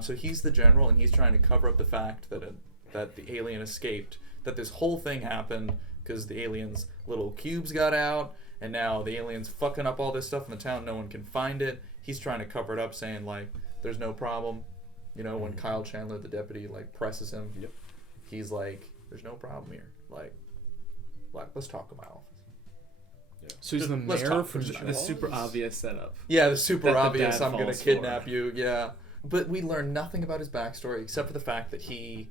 So he's the general, and he's trying to cover up the fact that the alien escaped. That this whole thing happened because the aliens' little cubes got out, and now the aliens fucking up all this stuff in the town. No one can find it. He's trying to cover it up, saying like, "There's no problem." You know, when Kyle Chandler, the deputy, like presses him, Yep. he's like, "There's no problem here. Like, let's talk in my office." So he's the Let's mayor talk from for the sure. The super obvious setup. Yeah, the super That the obvious, dad I'm gonna falls kidnap for. you, yeah. But we learn nothing about his backstory except for the fact that he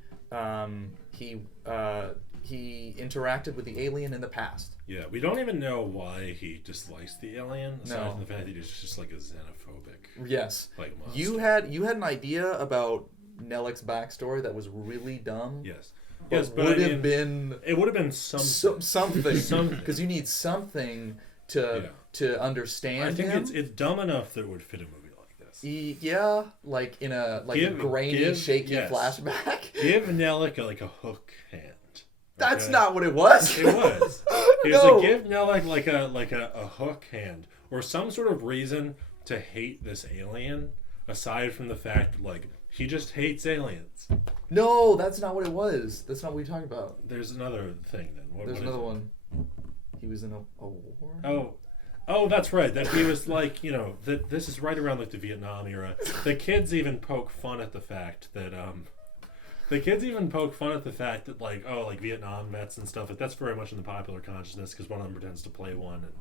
interacted with the alien in the past. Yeah, we don't even know why he dislikes the alien, aside No. from the fact that he's just like a xenophobic. Yes. Like monster. You had an idea about Nellick's backstory that was really dumb. Yes. But Yes, but would I have mean, been it would have been something. something because you need something to understand I think him. it's dumb enough that it would fit a movie like this. Yeah, like in a grainy, shaky yes. flashback. Give Nellick like a hook hand. That's okay? not what it was. It was. It was No. like give Nellick like a hook hand or some sort of reason to hate this alien, aside from the fact that, like, he just hates aliens. No, that's not what it was. That's not what you're talking about. There's another thing then. What There's is another it? one. He was in a war. Oh, that's right. That he was like, you know, that this is right around like the Vietnam era. The kids even poke fun at the fact that like, oh, like Vietnam vets and stuff. Like that's very much in the popular consciousness because one of them pretends to play one and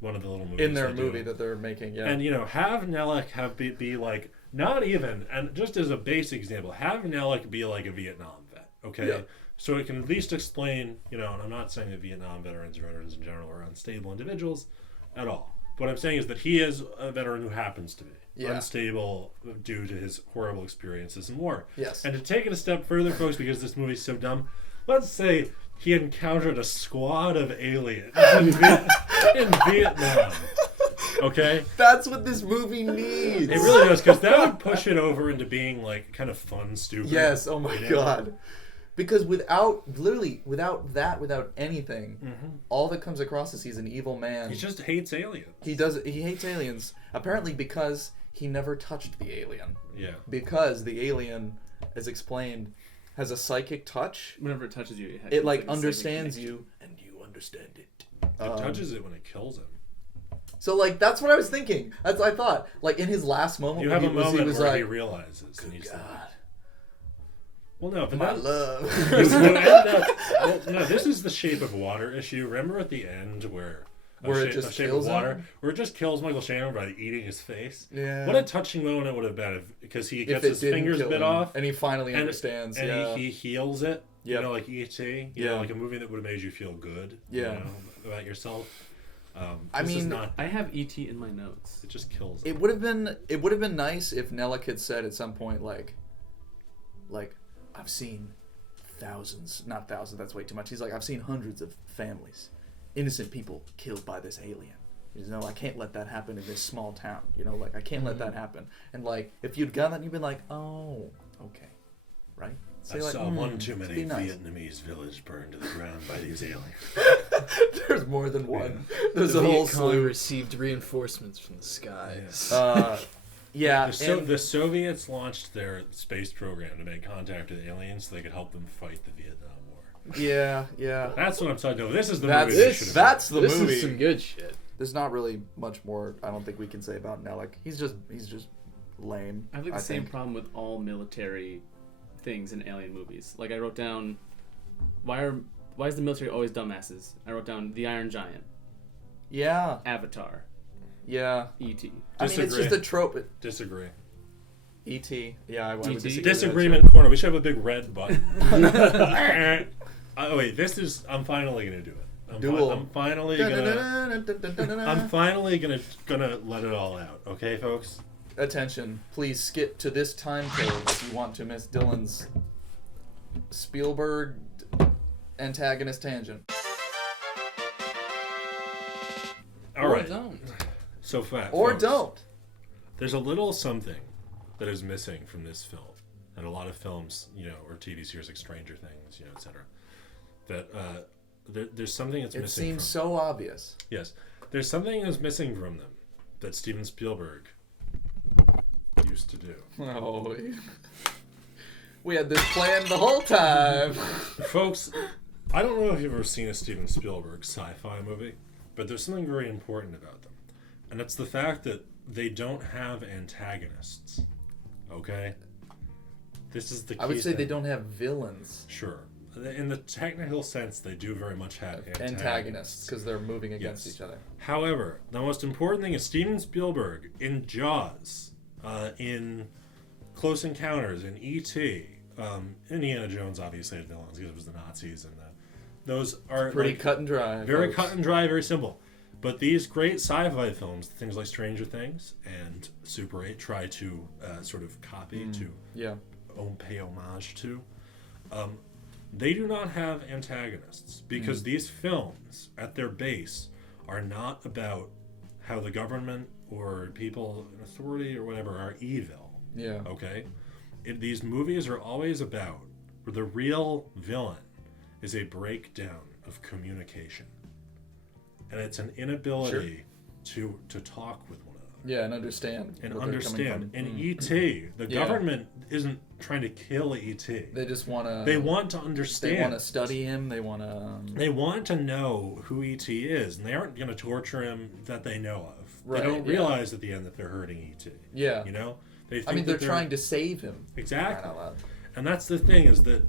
one of the little movies In their they do. movie that they're making, yeah. And you know, have Nellick be like not even, and just as a basic example, have Nellick be like a Vietnam vet, okay? Yeah. So it can at least explain, you know, and I'm not saying that Vietnam veterans or veterans in general are unstable individuals at all. What I'm saying is that he is a veteran who happens to be unstable due to his horrible experiences in war. Yes. And to take it a step further, folks, because this movie's so dumb, let's say he encountered a squad of aliens in Vietnam. Okay? That's what this movie needs. It really does, because that would push it over into being like kind of fun, stupid. Yes, oh my you know? god. Because without anything, all that comes across is he's an evil man. He just hates aliens. He hates aliens. Apparently because he never touched the alien. Yeah. Because the alien, as explained, has a psychic touch. Whenever it touches you, It like a psychic understands connection. you, and you understand it. It touches it when it kills him. So like that's what I was thinking. That's what I thought. Like in his last moment, You when have a moment he was where like, he realizes. And he's like, God, well, no, but my that, love. no, this is the Shape of Water issue. Remember at the end where It just Shape kills of Water, him? where it just kills Michael Shannon by eating his face. Yeah. What a touching moment it would have been because he If gets it his didn't fingers kill bit him, off and he finally understands. and yeah. he heals it. You Yep. know, like E.T. You know, like a movie that would have made you feel good. Yeah. You know, about yourself. I This is mean, not. I have E.T. in my notes. It just kills. It would have been nice if Nellick had said at some point like I've seen thousands, not thousands, that's way too much. He's like, I've seen hundreds of families, innocent people killed by this alien. You know, I can't let that happen in this small town. You know, like, I can't let that happen. And, like, if you'd done that, you'd been like, oh, okay, right? I saw one too many Vietnamese village burned to the ground by these aliens. There's more than one. Yeah. There's the a whole Viet Cong slew. received reinforcements from the skies. Yeah. The Soviets launched their space program to make contact with aliens so they could help them fight the Vietnam War. Yeah. That's what I'm talking about. This is the That's movie. the This movie. is some good shit. There's not really much more I don't think we can say about Nellick. He's just lame. I have like the same think. problem with all military things in alien movies. Like I wrote down, why is the military always dumbasses? I wrote down The Iron Giant, Yeah. Avatar, Yeah. E.T. I mean, it's just a trope. Disagree. E.T. Yeah, I would E.T. disagree. Disagreement corner. We should have a big red button. Oh wait, I'm finally gonna do it. I'm finally gonna let it all out. Okay, folks. Attention, please skip to this time code if you want to miss Dylan's Spielberg antagonist tangent. All right. Don't. So fat. Or folks, don't. There's a little something that is missing from this film, and a lot of films, or TV series like Stranger Things, etc. That there's something that's It missing. seems so obvious. Yes, there's something that's missing from them that Steven Spielberg used to do. Oh, we had this planned the whole time. Folks, I don't know if you've ever seen a Steven Spielberg sci-fi movie, but there's something very important about them, and it's the fact that they don't have antagonists. Okay, this is the key I would say thing. they don't have villains. Sure. In the technical sense, they do very much have Antagonists, because they're moving against each other. However, the most important thing is Steven Spielberg in Jaws, in Close Encounters, in E.T., Indiana Jones obviously had villains because it was the Nazis, and those are Pretty cut and dry. very folks. cut and dry, very simple. But these great sci-fi films, things like Stranger Things and Super 8, try to sort of copy pay homage to. They do not have antagonists because these films, at their base, are not about how the government or people in authority or whatever are evil. Yeah. Okay? These movies are always about where the real villain is a breakdown of communication. And it's an inability to talk with one another. Yeah, and understand. And what they're coming understand. from. In E.T., the government isn't trying to kill E.T. They just want to. They want to understand. They want to study him. They want to. They want to know who E.T. is, and they aren't going to torture him that they know of. Right, they don't realize at the end that they're hurting E.T. Yeah. They I mean, they're trying to save him. Exactly. Out loud. And that's the thing, is that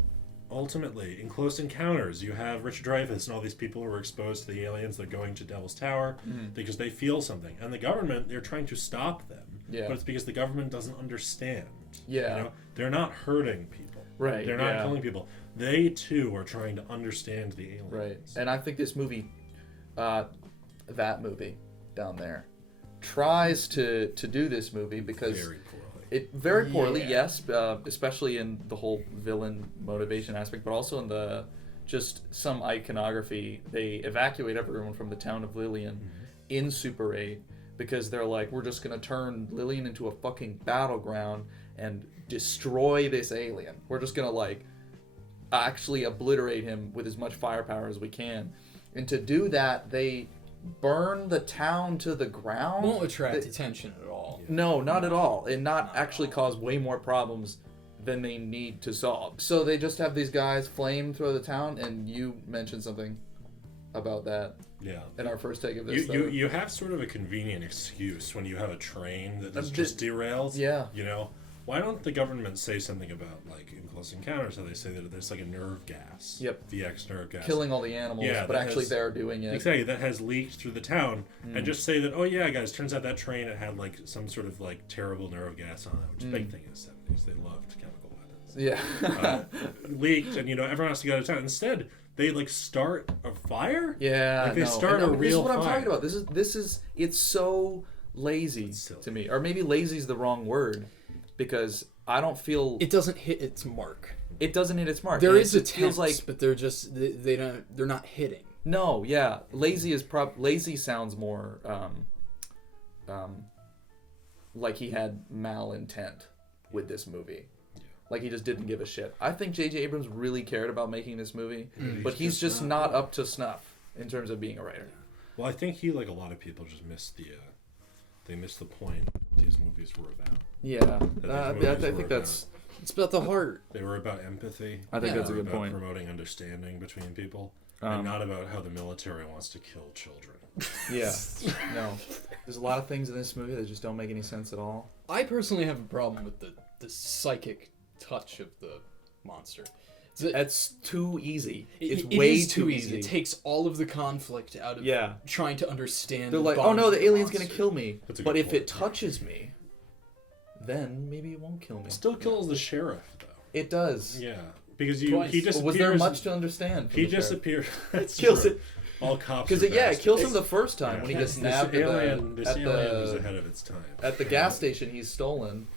ultimately, in Close Encounters, you have Richard Dreyfuss and all these people who are exposed to the aliens that are going to Devil's Tower because they feel something. And the government, they're trying to stop them. Yeah. But it's because the government doesn't understand. Yeah. They're not hurting people. Right. They're not killing people. They, too, are trying to understand the aliens. Right. And I think this movie, that movie down there, tries to do this movie because... Very poorly, yes, especially in the whole villain motivation aspect, but also in the just some iconography. They evacuate everyone from the town of Lillian in Super 8 because they're like, we're just going to turn Lillian into a fucking battleground and destroy this alien. We're just going to actually obliterate him with as much firepower as we can. And to do that, they burn the town to the ground. Won't attract attention at all. No, not at all. And not actually cause way more problems than they need to solve. So they just have these guys flame through the town, and you mentioned something about that. Yeah. In our first take of this. You have sort of a convenient excuse when you have a train that just derails. Yeah. Why don't the government say something about, like, in Close Encounters, how they say that there's, like, a nerve gas. Yep. VX nerve gas. Killing all the animals, but actually they're doing it. Exactly, that has leaked through the town. And just say that, oh, yeah, guys, turns out that train, it had, like, some sort of, like, terrible nerve gas on it, which is a big thing in the 70s. They loved chemical weapons. Yeah. Leaked, and, everyone has to go to town. Instead, they, like, start a fire? Yeah, Like, they start a real fire. This is what I'm talking about. This is it's so lazy to me. Or maybe lazy is the wrong word. Because I don't feel... It doesn't hit its mark. It doesn't hit its mark. There And is it feels attempts, but they're just they're not hitting. No, yeah, lazy sounds more like he had malintent with this movie. Like he just didn't give a shit. I think J.J. Abrams really cared about making this movie, but he's just not up to snuff in terms of being a writer. Well, I think he, like a lot of people, just missed the point these movies were about. Yeah, I think that's it's about the heart. They were about empathy. I think that's a good about point. Promoting understanding between people, and not about how the military wants to kill children. Yeah, no. There's a lot of things in this movie that just don't make any sense at all. I personally have a problem with the psychic touch of the monster. That's too easy. It's It way is too easy. It takes all of the conflict out of trying to understand. They're like, bond oh no, of the alien's gonna monster. kill me. That's a But good if point. it touches me, then maybe it won't kill me. It still kills the sheriff, though. It does. Yeah, because he Twice. disappears. Was there much to understand? He disappears. Kills it. All cops. Because are it kills him bastards. the first time when he gets nabbed This alien was at ahead of its time. the gas station he's stolen,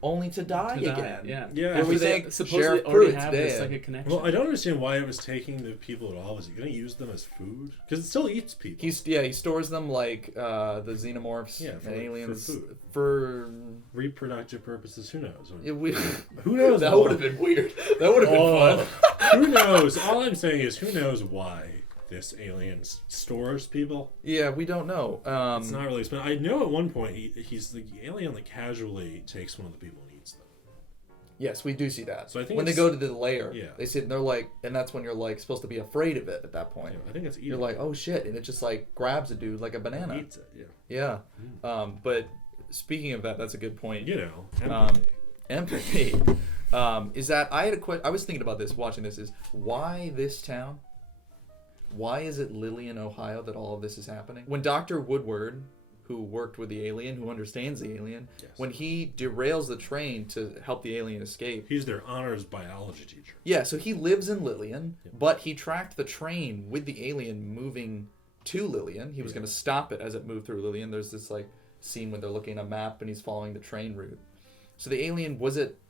only to die again. Yeah. Yeah. Where we because think supposedly Sheriff already Pruitt's have this dead. like a connection. Well, I don't understand why it was taking the people at all. Was he going to use them as food? Because it still eats people. He stores them like the xenomorphs Yeah, and aliens for food. for Reproductive purposes. Who knows? who knows That why? would have been weird. That would have been fun. Who knows? All I'm saying is, who knows why this alien stores people? Yeah, we don't know. It's not really explained. I know at one point he's the alien that casually takes one of the people and eats them. Yes, we do see that. So I think when they it's- go to the lair, Yeah. they sit and they're like, and that's when you're like supposed to be afraid of it at that point. I think it's eating. You're like, oh shit, and it just like grabs a dude like a banana. Eats it. Yeah. Yeah. But speaking of that, that's a good point. You know. Empathy. Empathy. Is that I had a I was thinking about this watching this. Is why this town? Why is it Lillian, Ohio, that all of this is happening? When Dr. Woodward, who worked with the alien, who understands the alien, when he derails the train to help the alien escape. He's their honors biology teacher. Yeah, so he lives in Lillian, but he tracked the train with the alien moving to Lillian. He was going to stop it as it moved through Lillian. There's this like scene when they're looking at a map and he's following the train route. So the alien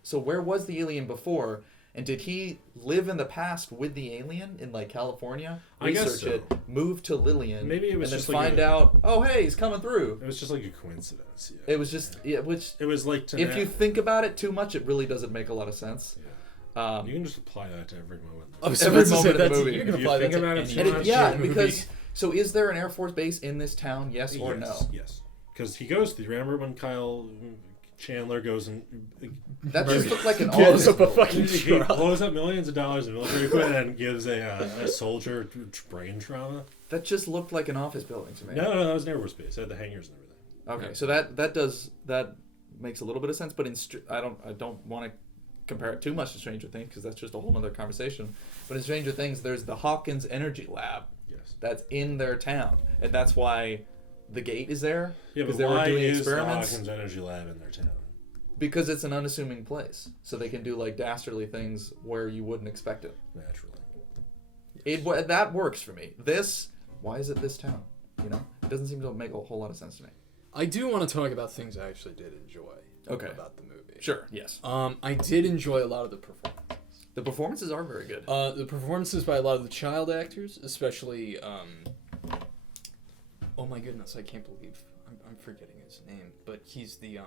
so where was the alien before? And did he live in the past with the alien in like California? I guess Research so. it, move to Lillian, Maybe it was and just then like find out, oh hey, he's coming through. It was just like a coincidence. Yeah. It was just which It was like if you think about it too much, it really doesn't make a lot of sense. Yeah. You can just apply that to every moment. Every moment of the movie. You're gonna If you apply that think to about it any too And much, yeah, movie. because so is there an Air Force base in this town? Yes or no? Yes. Because he goes through. Remember when Kyle Chandler goes and That just looked like an Blows office up a building. fucking he truck. blows up millions of dollars in military equipment and gives a soldier brain trauma. That just looked like an office building to me. No, that was an Air Force base. It had the hangars and everything. Okay, so that makes a little bit of sense, but I don't want to compare it too much to Stranger Things because that's just a whole other conversation. But in Stranger Things, there's the Hawkins Energy Lab. Yes. That's in their town, and that's why the gate is there. Yeah, but they why were doing is experiments. the Hawkins Energy Lab in their town? Because it's an unassuming place, so they can do like dastardly things where you wouldn't expect it. Naturally. That works for me. Why is it this town? You know, it doesn't seem to make a whole lot of sense to me. I do want to talk about things I actually did enjoy. Okay. About the movie. Sure. Yes. I did enjoy a lot of the performances. The performances are very good. The performances by a lot of the child actors, especially. Oh my goodness! I can't believe I'm forgetting his name, but he's the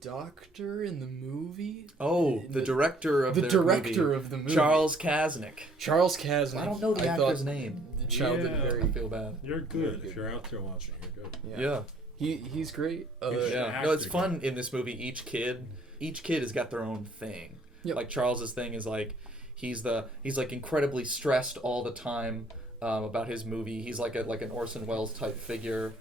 doctor in the movie. Oh, the director of the their director movie. of the movie, Charles Kaznick. Charles Kaznick. I don't know the actor's name. The child did very. I feel bad. You're good. If you're out there watching, you're good. Yeah. He's great. Yeah. No, it's fun in this movie. Each kid has got their own thing. Yep. Like Charles's thing is like he's like incredibly stressed all the time about his movie. He's like an Orson Welles type figure.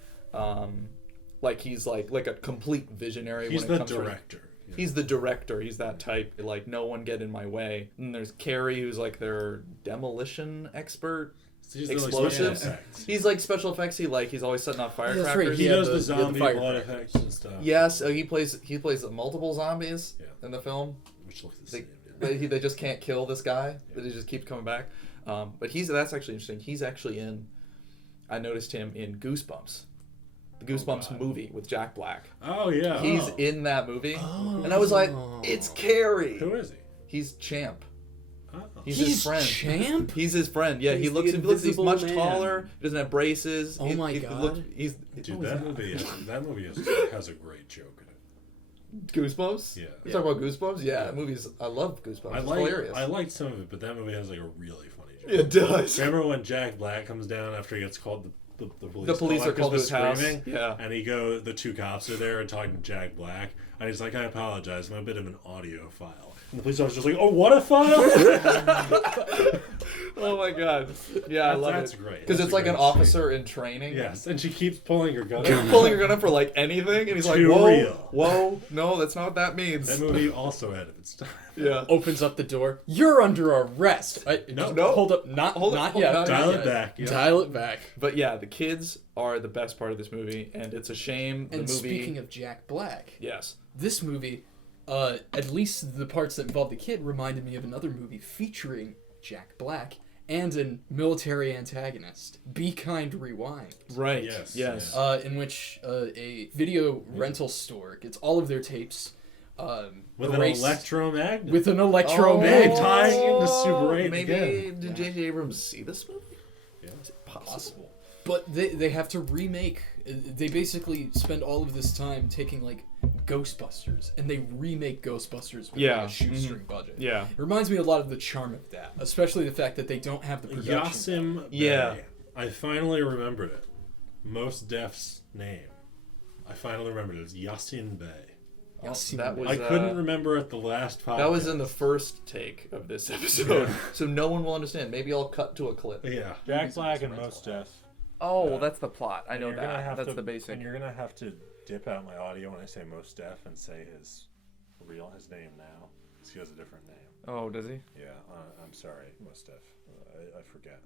Like he's like a complete visionary. He's when the it comes director. Yeah. He's the director. He's that type. Like no one get in my way. And there's Carrie, who's like their demolition expert. He's Explosives. He's like special effects. He's always setting off firecrackers. Right. He does the zombie blood effects and stuff. Yes, he plays multiple zombies in the film. Which looks the same. They just can't kill this guy. They just keep coming back. But that's actually interesting. He's actually in. I noticed him in Goosebumps, the Goosebumps movie with Jack Black. Oh yeah. He's in that movie, and I was like, it's Carrie. Who is he? He's Champ. He's his friend. Champ? He's his friend. Yeah, he He's looks the he's invisible much man. taller. He doesn't have braces. Oh my God. Dude, that movie has a great joke in it. Goosebumps? Yeah. You talking about Goosebumps? Yeah, movies. I love Goosebumps. It's hilarious. I liked some of it, but that movie has like a really funny joke. It does. Remember when Jack Black comes down after he gets called the police? The police are called to his house. screaming, Yeah. And the two cops are there and talking to Jack Black, and he's like, "I apologize, I'm a bit of an audiophile." And the police officer's just like, "Oh, what a file!" Oh my God. Yeah, I love that's it. great. Because That's it's a like an great officer in training. Yes, and she keeps pulling her gun. Pulling her gun up for like anything, and he's like, Too "Whoa, real." whoa, no, that's not what that means." That movie also ahead of its time. Yeah. Opens up the door. You're under arrest. No. Hold up. Not yet. not Dial yet. it back. Yeah. Dial it back. But yeah, the kids are the best part of this movie, and it's a shame the And movie. speaking of Jack Black, Yes. this movie, at least the parts that involved the kid, reminded me of another movie featuring Jack Black and a military antagonist, Be Kind Rewind. Right. Yes, Yes. yeah. In which a video rental store gets all of their tapes With erased an electromagnet. with an electromagnet. Hey, tying into Super 8 Maybe again. did J.J. Abrams see this movie? Yeah. Is it possible? But they have to remake. They basically spend all of this time taking like Ghostbusters, and they remake Ghostbusters with Yeah. like, a shoestring budget. Yeah. It reminds me a lot of the charm of that, especially the fact that they don't have the production. Yasim Yeah. Bey. I finally remembered it. Most Def's name. I finally remembered it. It's Yasin Bey. Yasin That Bey. was. I couldn't remember at the last podcast. That was in the first take of this episode, so no one will understand. Maybe I'll cut to a clip. Yeah. Jack Black and Most Def. Oh, well, that's the plot. I know You're gonna that. have That's to- the basic. And you're gonna have to dip out my audio when I say Most Def and say his name now, because he has a different name. Oh, does he? Yeah, I'm sorry, Most Def. I forget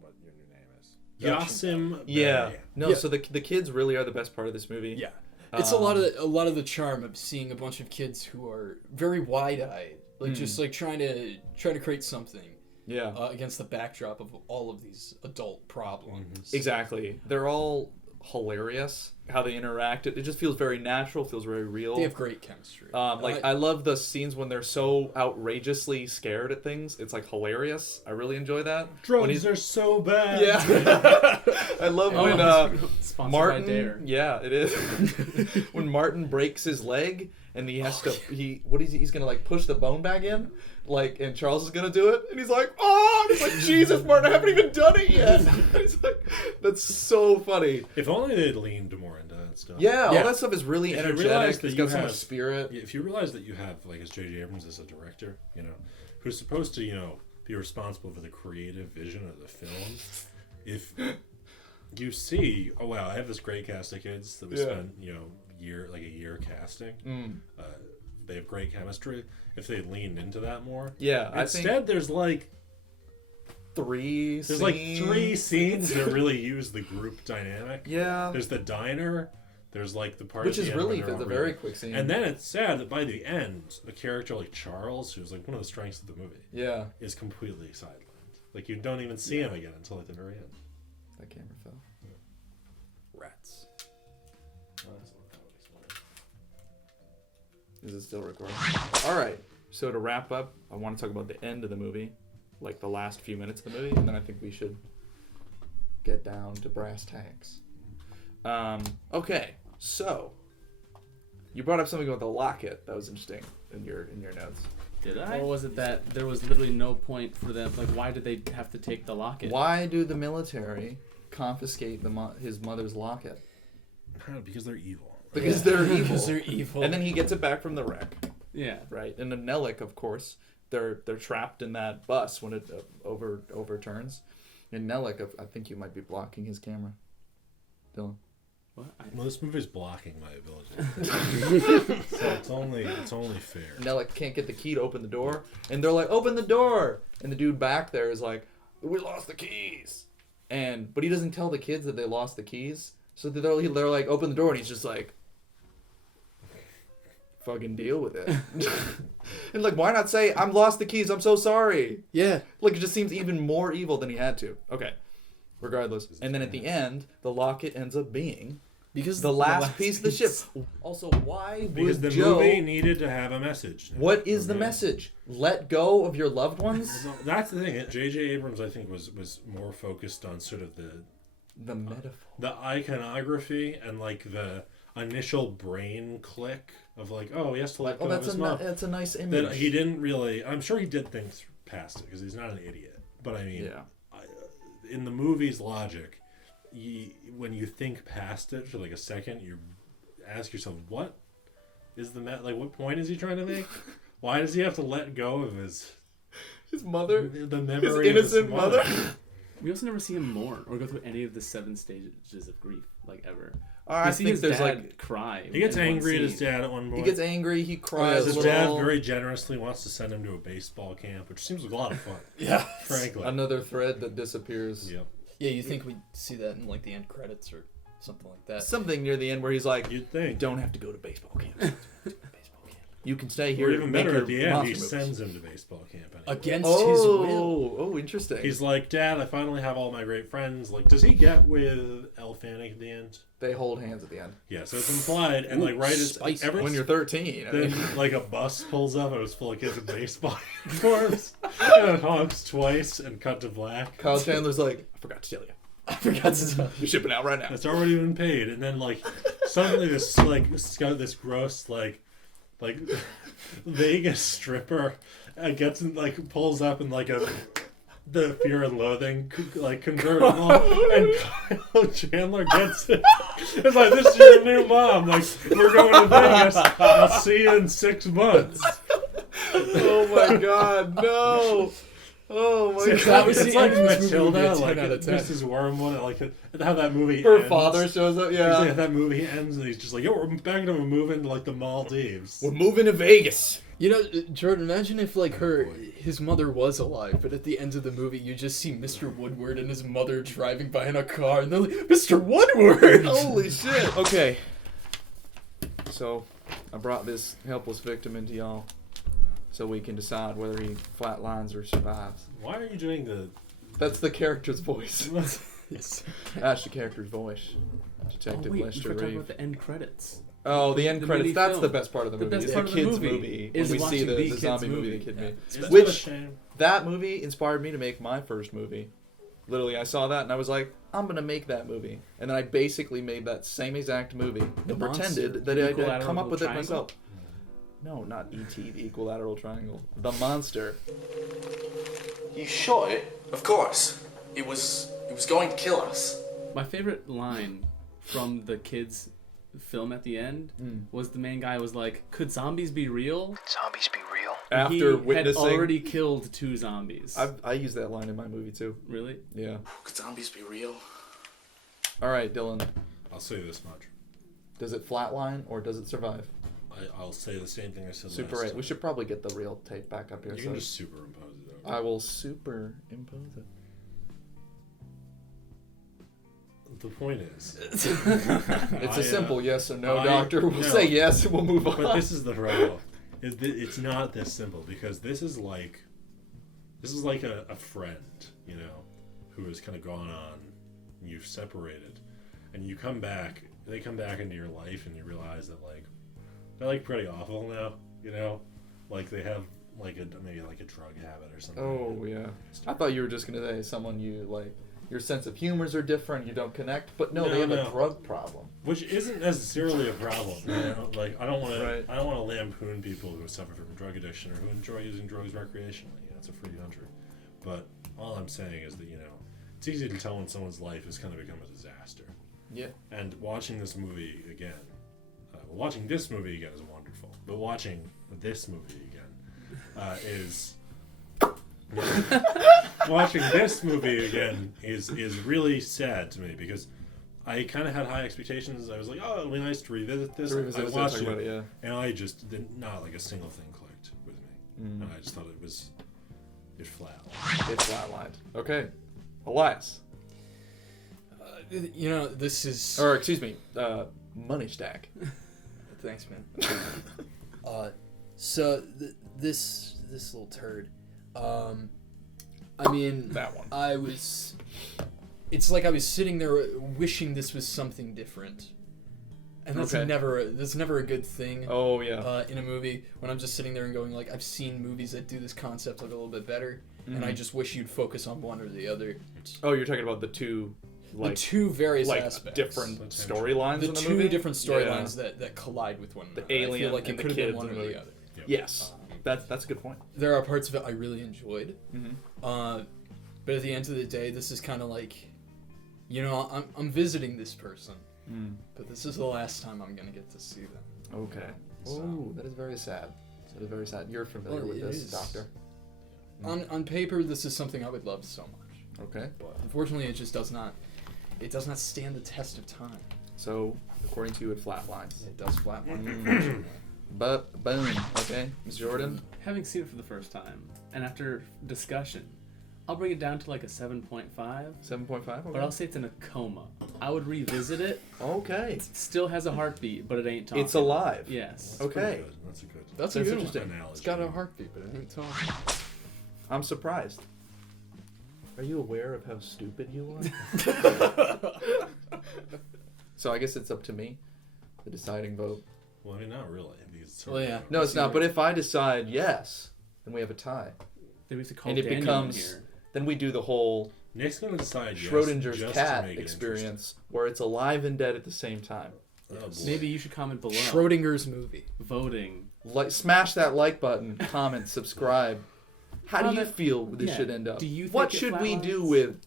what your new name is. Yasim Bey. Yeah. No. Yeah. So the kids really are the best part of this movie. Yeah, it's a lot of the charm of seeing a bunch of kids who are very wide-eyed, like just like trying to create something. Yeah. Against the backdrop of all of these adult problems. Exactly. They're all hilarious. How they interact. It just feels very natural. Feels very real. They have great chemistry. I love the scenes when they're so outrageously scared at things. It's like hilarious. I really enjoy that. When Drugs are so bad. Yeah. I love when Sponsored Martin. by Dare. Yeah, it is. When Martin breaks his leg and he has to he's gonna like push the bone back in, like, and Charles is gonna do it, and he's like, oh, and he's like, Jesus, Martin, I haven't even done it yet. And he's like, that's so funny. If only they'd leaned more into that stuff. Yeah, all that stuff is really If you realize energetic. that It's you got so much have- spirit. If you realize that you have, like, as J.J. Abrams as a director, who's supposed to, be responsible for the creative vision of the film, if you see, oh wow, I have this great cast of kids that we spent, a year casting. They have great chemistry. If they leaned into that more, Instead, there's like three scenes that really use the group dynamic. Yeah. There's the diner. There's like the part Which at is the end really when they're it's a all very really- quick scene. And then it's sad that by the end, a character like Charles, who's like one of the strengths of the movie, is completely sidelined. Like you don't even see him again until like the very end. That camera fell. Rats. Is it still recording? All right. So to wrap up, I want to talk about the end of the movie, like the last few minutes of the movie, and then I think we should get down to brass tacks. Okay. So you brought up something about the locket that was interesting in your notes. Did I? Or was it that there was literally no point for them? Like, why did they have to take the locket? Why do the military confiscate his mother's locket? Because they're evil. Because they're evil. Because they're evil. And then he gets it back from the wreck. Yeah. Right. And the Nellick, of course, they're trapped in that bus when it overturns. And Nellick, I think you might be blocking his camera, Dylan. What? Well, this movie's blocking my ability. So it's only fair. Nellick can't get the key to open the door, and they're like, "Open the door!" And the dude back there is like, "We lost the keys," but he doesn't tell the kids that they lost the keys. So they're like, "Open the door," and he's just like, "Fucking deal with it." And like, why not say, "I'm lost the keys. I'm so sorry." Yeah. Like, it just seems even more evil than he had to. Okay. Regardless. And then at the end, the locket ends up being Because the last piece of the ship. Also, why Because would the Joe... movie needed to have a message. What is the message? Let go of your loved ones? No, that's the thing. J.J. Abrams, I think, was more focused on sort of the metaphor, the iconography, and like the initial brain click of like, oh, he has to let go of his mom. That's a nice image. That he didn't really. I'm sure he did think past it because he's not an idiot. But I mean, in the movie's logic, when you think past it for like a second, you ask yourself, what is what point is he trying to make? Why does he have to let go of his mother? The memory his innocent of his mother? We also never see him mourn or go through any of the 7 stages of grief, like ever. I see think his there's dad cry. He gets angry at his dad at one point. He gets angry. He cries. His dad very generously wants to send him to a baseball camp, which seems like a lot of fun. Yeah, frankly. Another thread that disappears. Yep. Yeah, you think we'd see that in like the end credits or something like that? Something near the end where he's like, "You'd think you don't have to go to baseball camp. You can stay here." Or even better, at the end, he movies. sends him to baseball camp anyway. Against his will. Oh, interesting. He's like, Dad, I finally have all my great friends. Like, does he get with Elle Fanning at the end? They hold hands at the end. Yeah, so it's implied, and like right as when you're 13, then like a bus pulls up and it's full of kids in baseball uniforms, and it honks twice and cut to black. Kyle Chandler's like, I forgot to tell you. I forgot to tell you. You're shipping out right now. It's already been paid, and then like suddenly this gross like Vegas stripper gets in, like pulls up in like the Fear and Loathing like convertible, and Kyle Chandler gets it. It's like, this is your new mom. Like, we're going to Vegas. I'll see you in 6 months. Oh my God, no! Oh my God! It's like Matilda, like Mrs. Wormwood, like how that movie Her ends. father shows up. Yeah, like, that movie ends, and he's just like, "Yo, we're back to moving to like the Maldives. We're moving to Vegas." You know, Jordan, imagine if like his mother was alive, but at the end of the movie you just see Mr. Woodward and his mother driving by in a car, and they're like, Mr. Woodward! Holy shit! Okay, so I brought this helpless victim into y'all, so we can decide whether he flatlines or survives. Why are you doing the? That's the character's voice. Yes. That's the character's voice. Detective Lester we're talking Reeve. about the end credits. Oh, the end credits. That's film. the best part of the movie. The best part of the kid's movie When we watching see the the kid's zombie movie. movie the kid made. Isn't that a Which, shame? that movie inspired me to make my first movie. Literally, I saw that and I was like, I'm going to make that movie. And then I basically made that same exact movie and pretended that I'd come up with it myself. No, not E.T., the equilateral triangle. The monster. You shot it? Of course. It was going to kill us. My favorite line from the kids' film at the end was the main guy was like, "Could zombies be real?" Could zombies be real? After he witnessing... had already killed 2 zombies. I use that line in my movie too. Really? Yeah. Could zombies be real? Alright, Dylan. I'll say this much. Does it flatline or does it survive? I'll say the same thing I said Super last 8. time. We should probably get the real tape back up here. You can just superimpose it over. I will superimpose it. The point is, it's a simple yes or no, Doctor. We'll no, say yes and we'll move on. But this is the problem. It's not this simple, because this is like a friend, you know, who has kind of gone on, and you've separated, and you come back. They come back into your life, and you realize that like they're like pretty awful now, you know, like they have like maybe a drug habit or something. Oh yeah. I thought you were just gonna say someone you like. Your sense of humors are different. You don't connect, but no, they have a drug problem, which isn't necessarily a problem. You know? Like I don't want to lampoon people who suffer from drug addiction or who enjoy using drugs recreationally. You know, it's a free country. But all I'm saying is that it's easy to tell when someone's life has kind of become a disaster. Yeah. And watching this movie again is wonderful. But watching this movie again is. Watching this movie again is really sad to me, because I kind of had high expectations. I was like, oh, it'll be nice to revisit this. I watched it, and I just not like a single thing clicked with me. And I just thought it flatlined. It's flatlined. Okay, Elias. You know, this is... Or, excuse me, Money Stack. Thanks, man. So, this little turd... I mean, that one. It's like I was sitting there wishing this was something different. And that's Okay. never a good thing. Oh yeah. In a movie, when I'm just sitting there and going like, I've seen movies that do this concept like a little bit better, and I just wish you'd focus on one or the other. Oh, you're talking about the two, like, the two various like aspects, different storylines the in the two movie. different storylines that collide with one another. The alien I feel like and it the could have kid been in one the or movie. the other. Yes, that's a good point. There are parts of it I really enjoyed, Mm-hmm. but at the end of the day, this is kind of like, you know, I'm visiting this person, but this is the last time I'm gonna get to see them. Okay. Oh, that is very sad. That is very sad. You're familiar with this, Doctor? On paper, this is something I would love so much. Okay. But unfortunately, it just does not. It does not stand the test of time. So, according to you, it flatlines. It does flatline. But boom. Okay, Ms. Jordan. Having seen it for the first time, and after discussion, I'll bring it down to like a 7.5. 7.5. Okay. But I'll say it's in a coma. I would revisit it. Okay. It still has a heartbeat, but it ain't talking. It's alive. Yes. Okay. That's a good. That's a good interesting. one. It's got a heartbeat, but it ain't talking. I'm surprised. Are you aware of how stupid you are? So I guess it's up to me, the deciding vote. Well, I mean, not really. These Well, yeah. No, it's not. But if I decide yes, then we have a tie. Then we have to call And it Daniel becomes. in here. Then we do the whole Nick's gonna decide yes, Schrodinger's just to cat make it experience, where it's alive and dead at the same time. Oh, boy. Maybe you should comment below. Schrodinger's movie. Voting. Like, smash that like button, comment, subscribe. How do you feel this should end up? Do you think what it should we flatlines? do with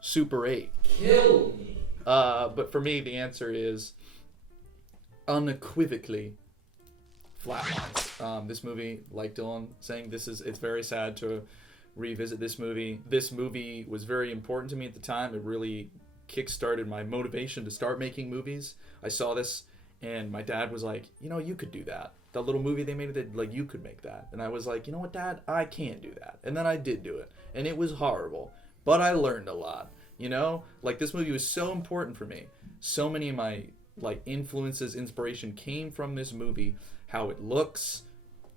Super 8? Kill me. But for me, the answer is unequivocally flatlines. This movie, like Dylan saying, it's very sad to revisit this movie. This movie was very important to me at the time. It really kick-started my motivation to start making movies. I saw this, and my dad was like, you know, you could do that. That little movie they made, that like you could make that. And I was like, you know what, Dad, I can't do that. And then I did do it, and it was horrible, but I learned a lot. You know, like this movie was so important for me. So many of my like influences, inspiration came from this movie. How it looks,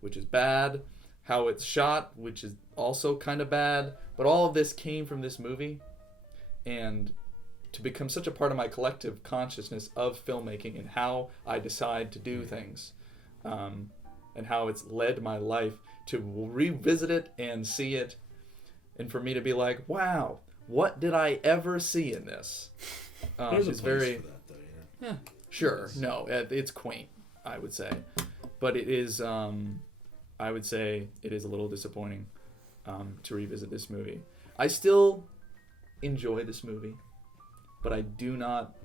which is bad. How it's shot, which is also kind of bad. But all of this came from this movie, and to become such a part of my collective consciousness of filmmaking and how I decide to do things, and how it's led my life to revisit it and see it, and for me to be like, wow, what did I ever see in this? There's a It's place very for that, though, you know? Yeah. Sure. No, it's quaint, I would say, but it is. I would say it is a little disappointing to revisit this movie. I still enjoy this movie, but I do not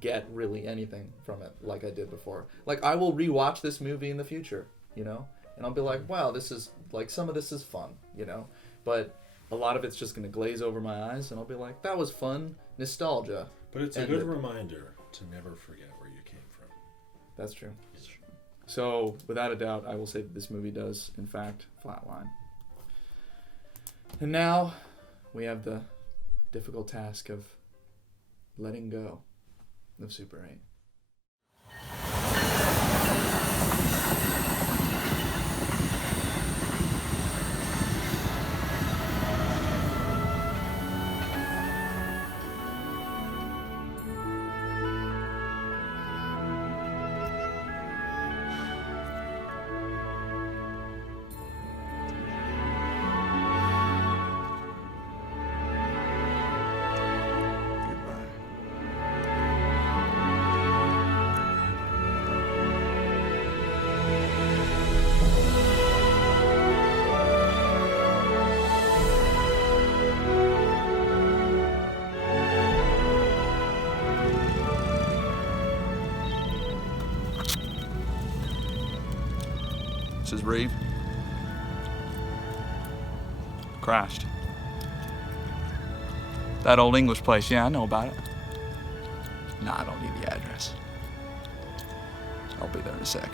get really anything from it like I did before. Like, I will rewatch this movie in the future, you know, and I'll be like, wow, this is like, some of this is fun, you know, but a lot of it's just going to glaze over my eyes, and I'll be like, that was fun, nostalgia. But it's a good reminder to never forget where you came from. That's true. So, without a doubt, I will say that this movie does, in fact, flatline. And now, we have the difficult task of letting go of Super 8. This is Reeve. Crashed. That old English place, yeah, I know about it. Nah, I don't need the address. I'll be there in a sec.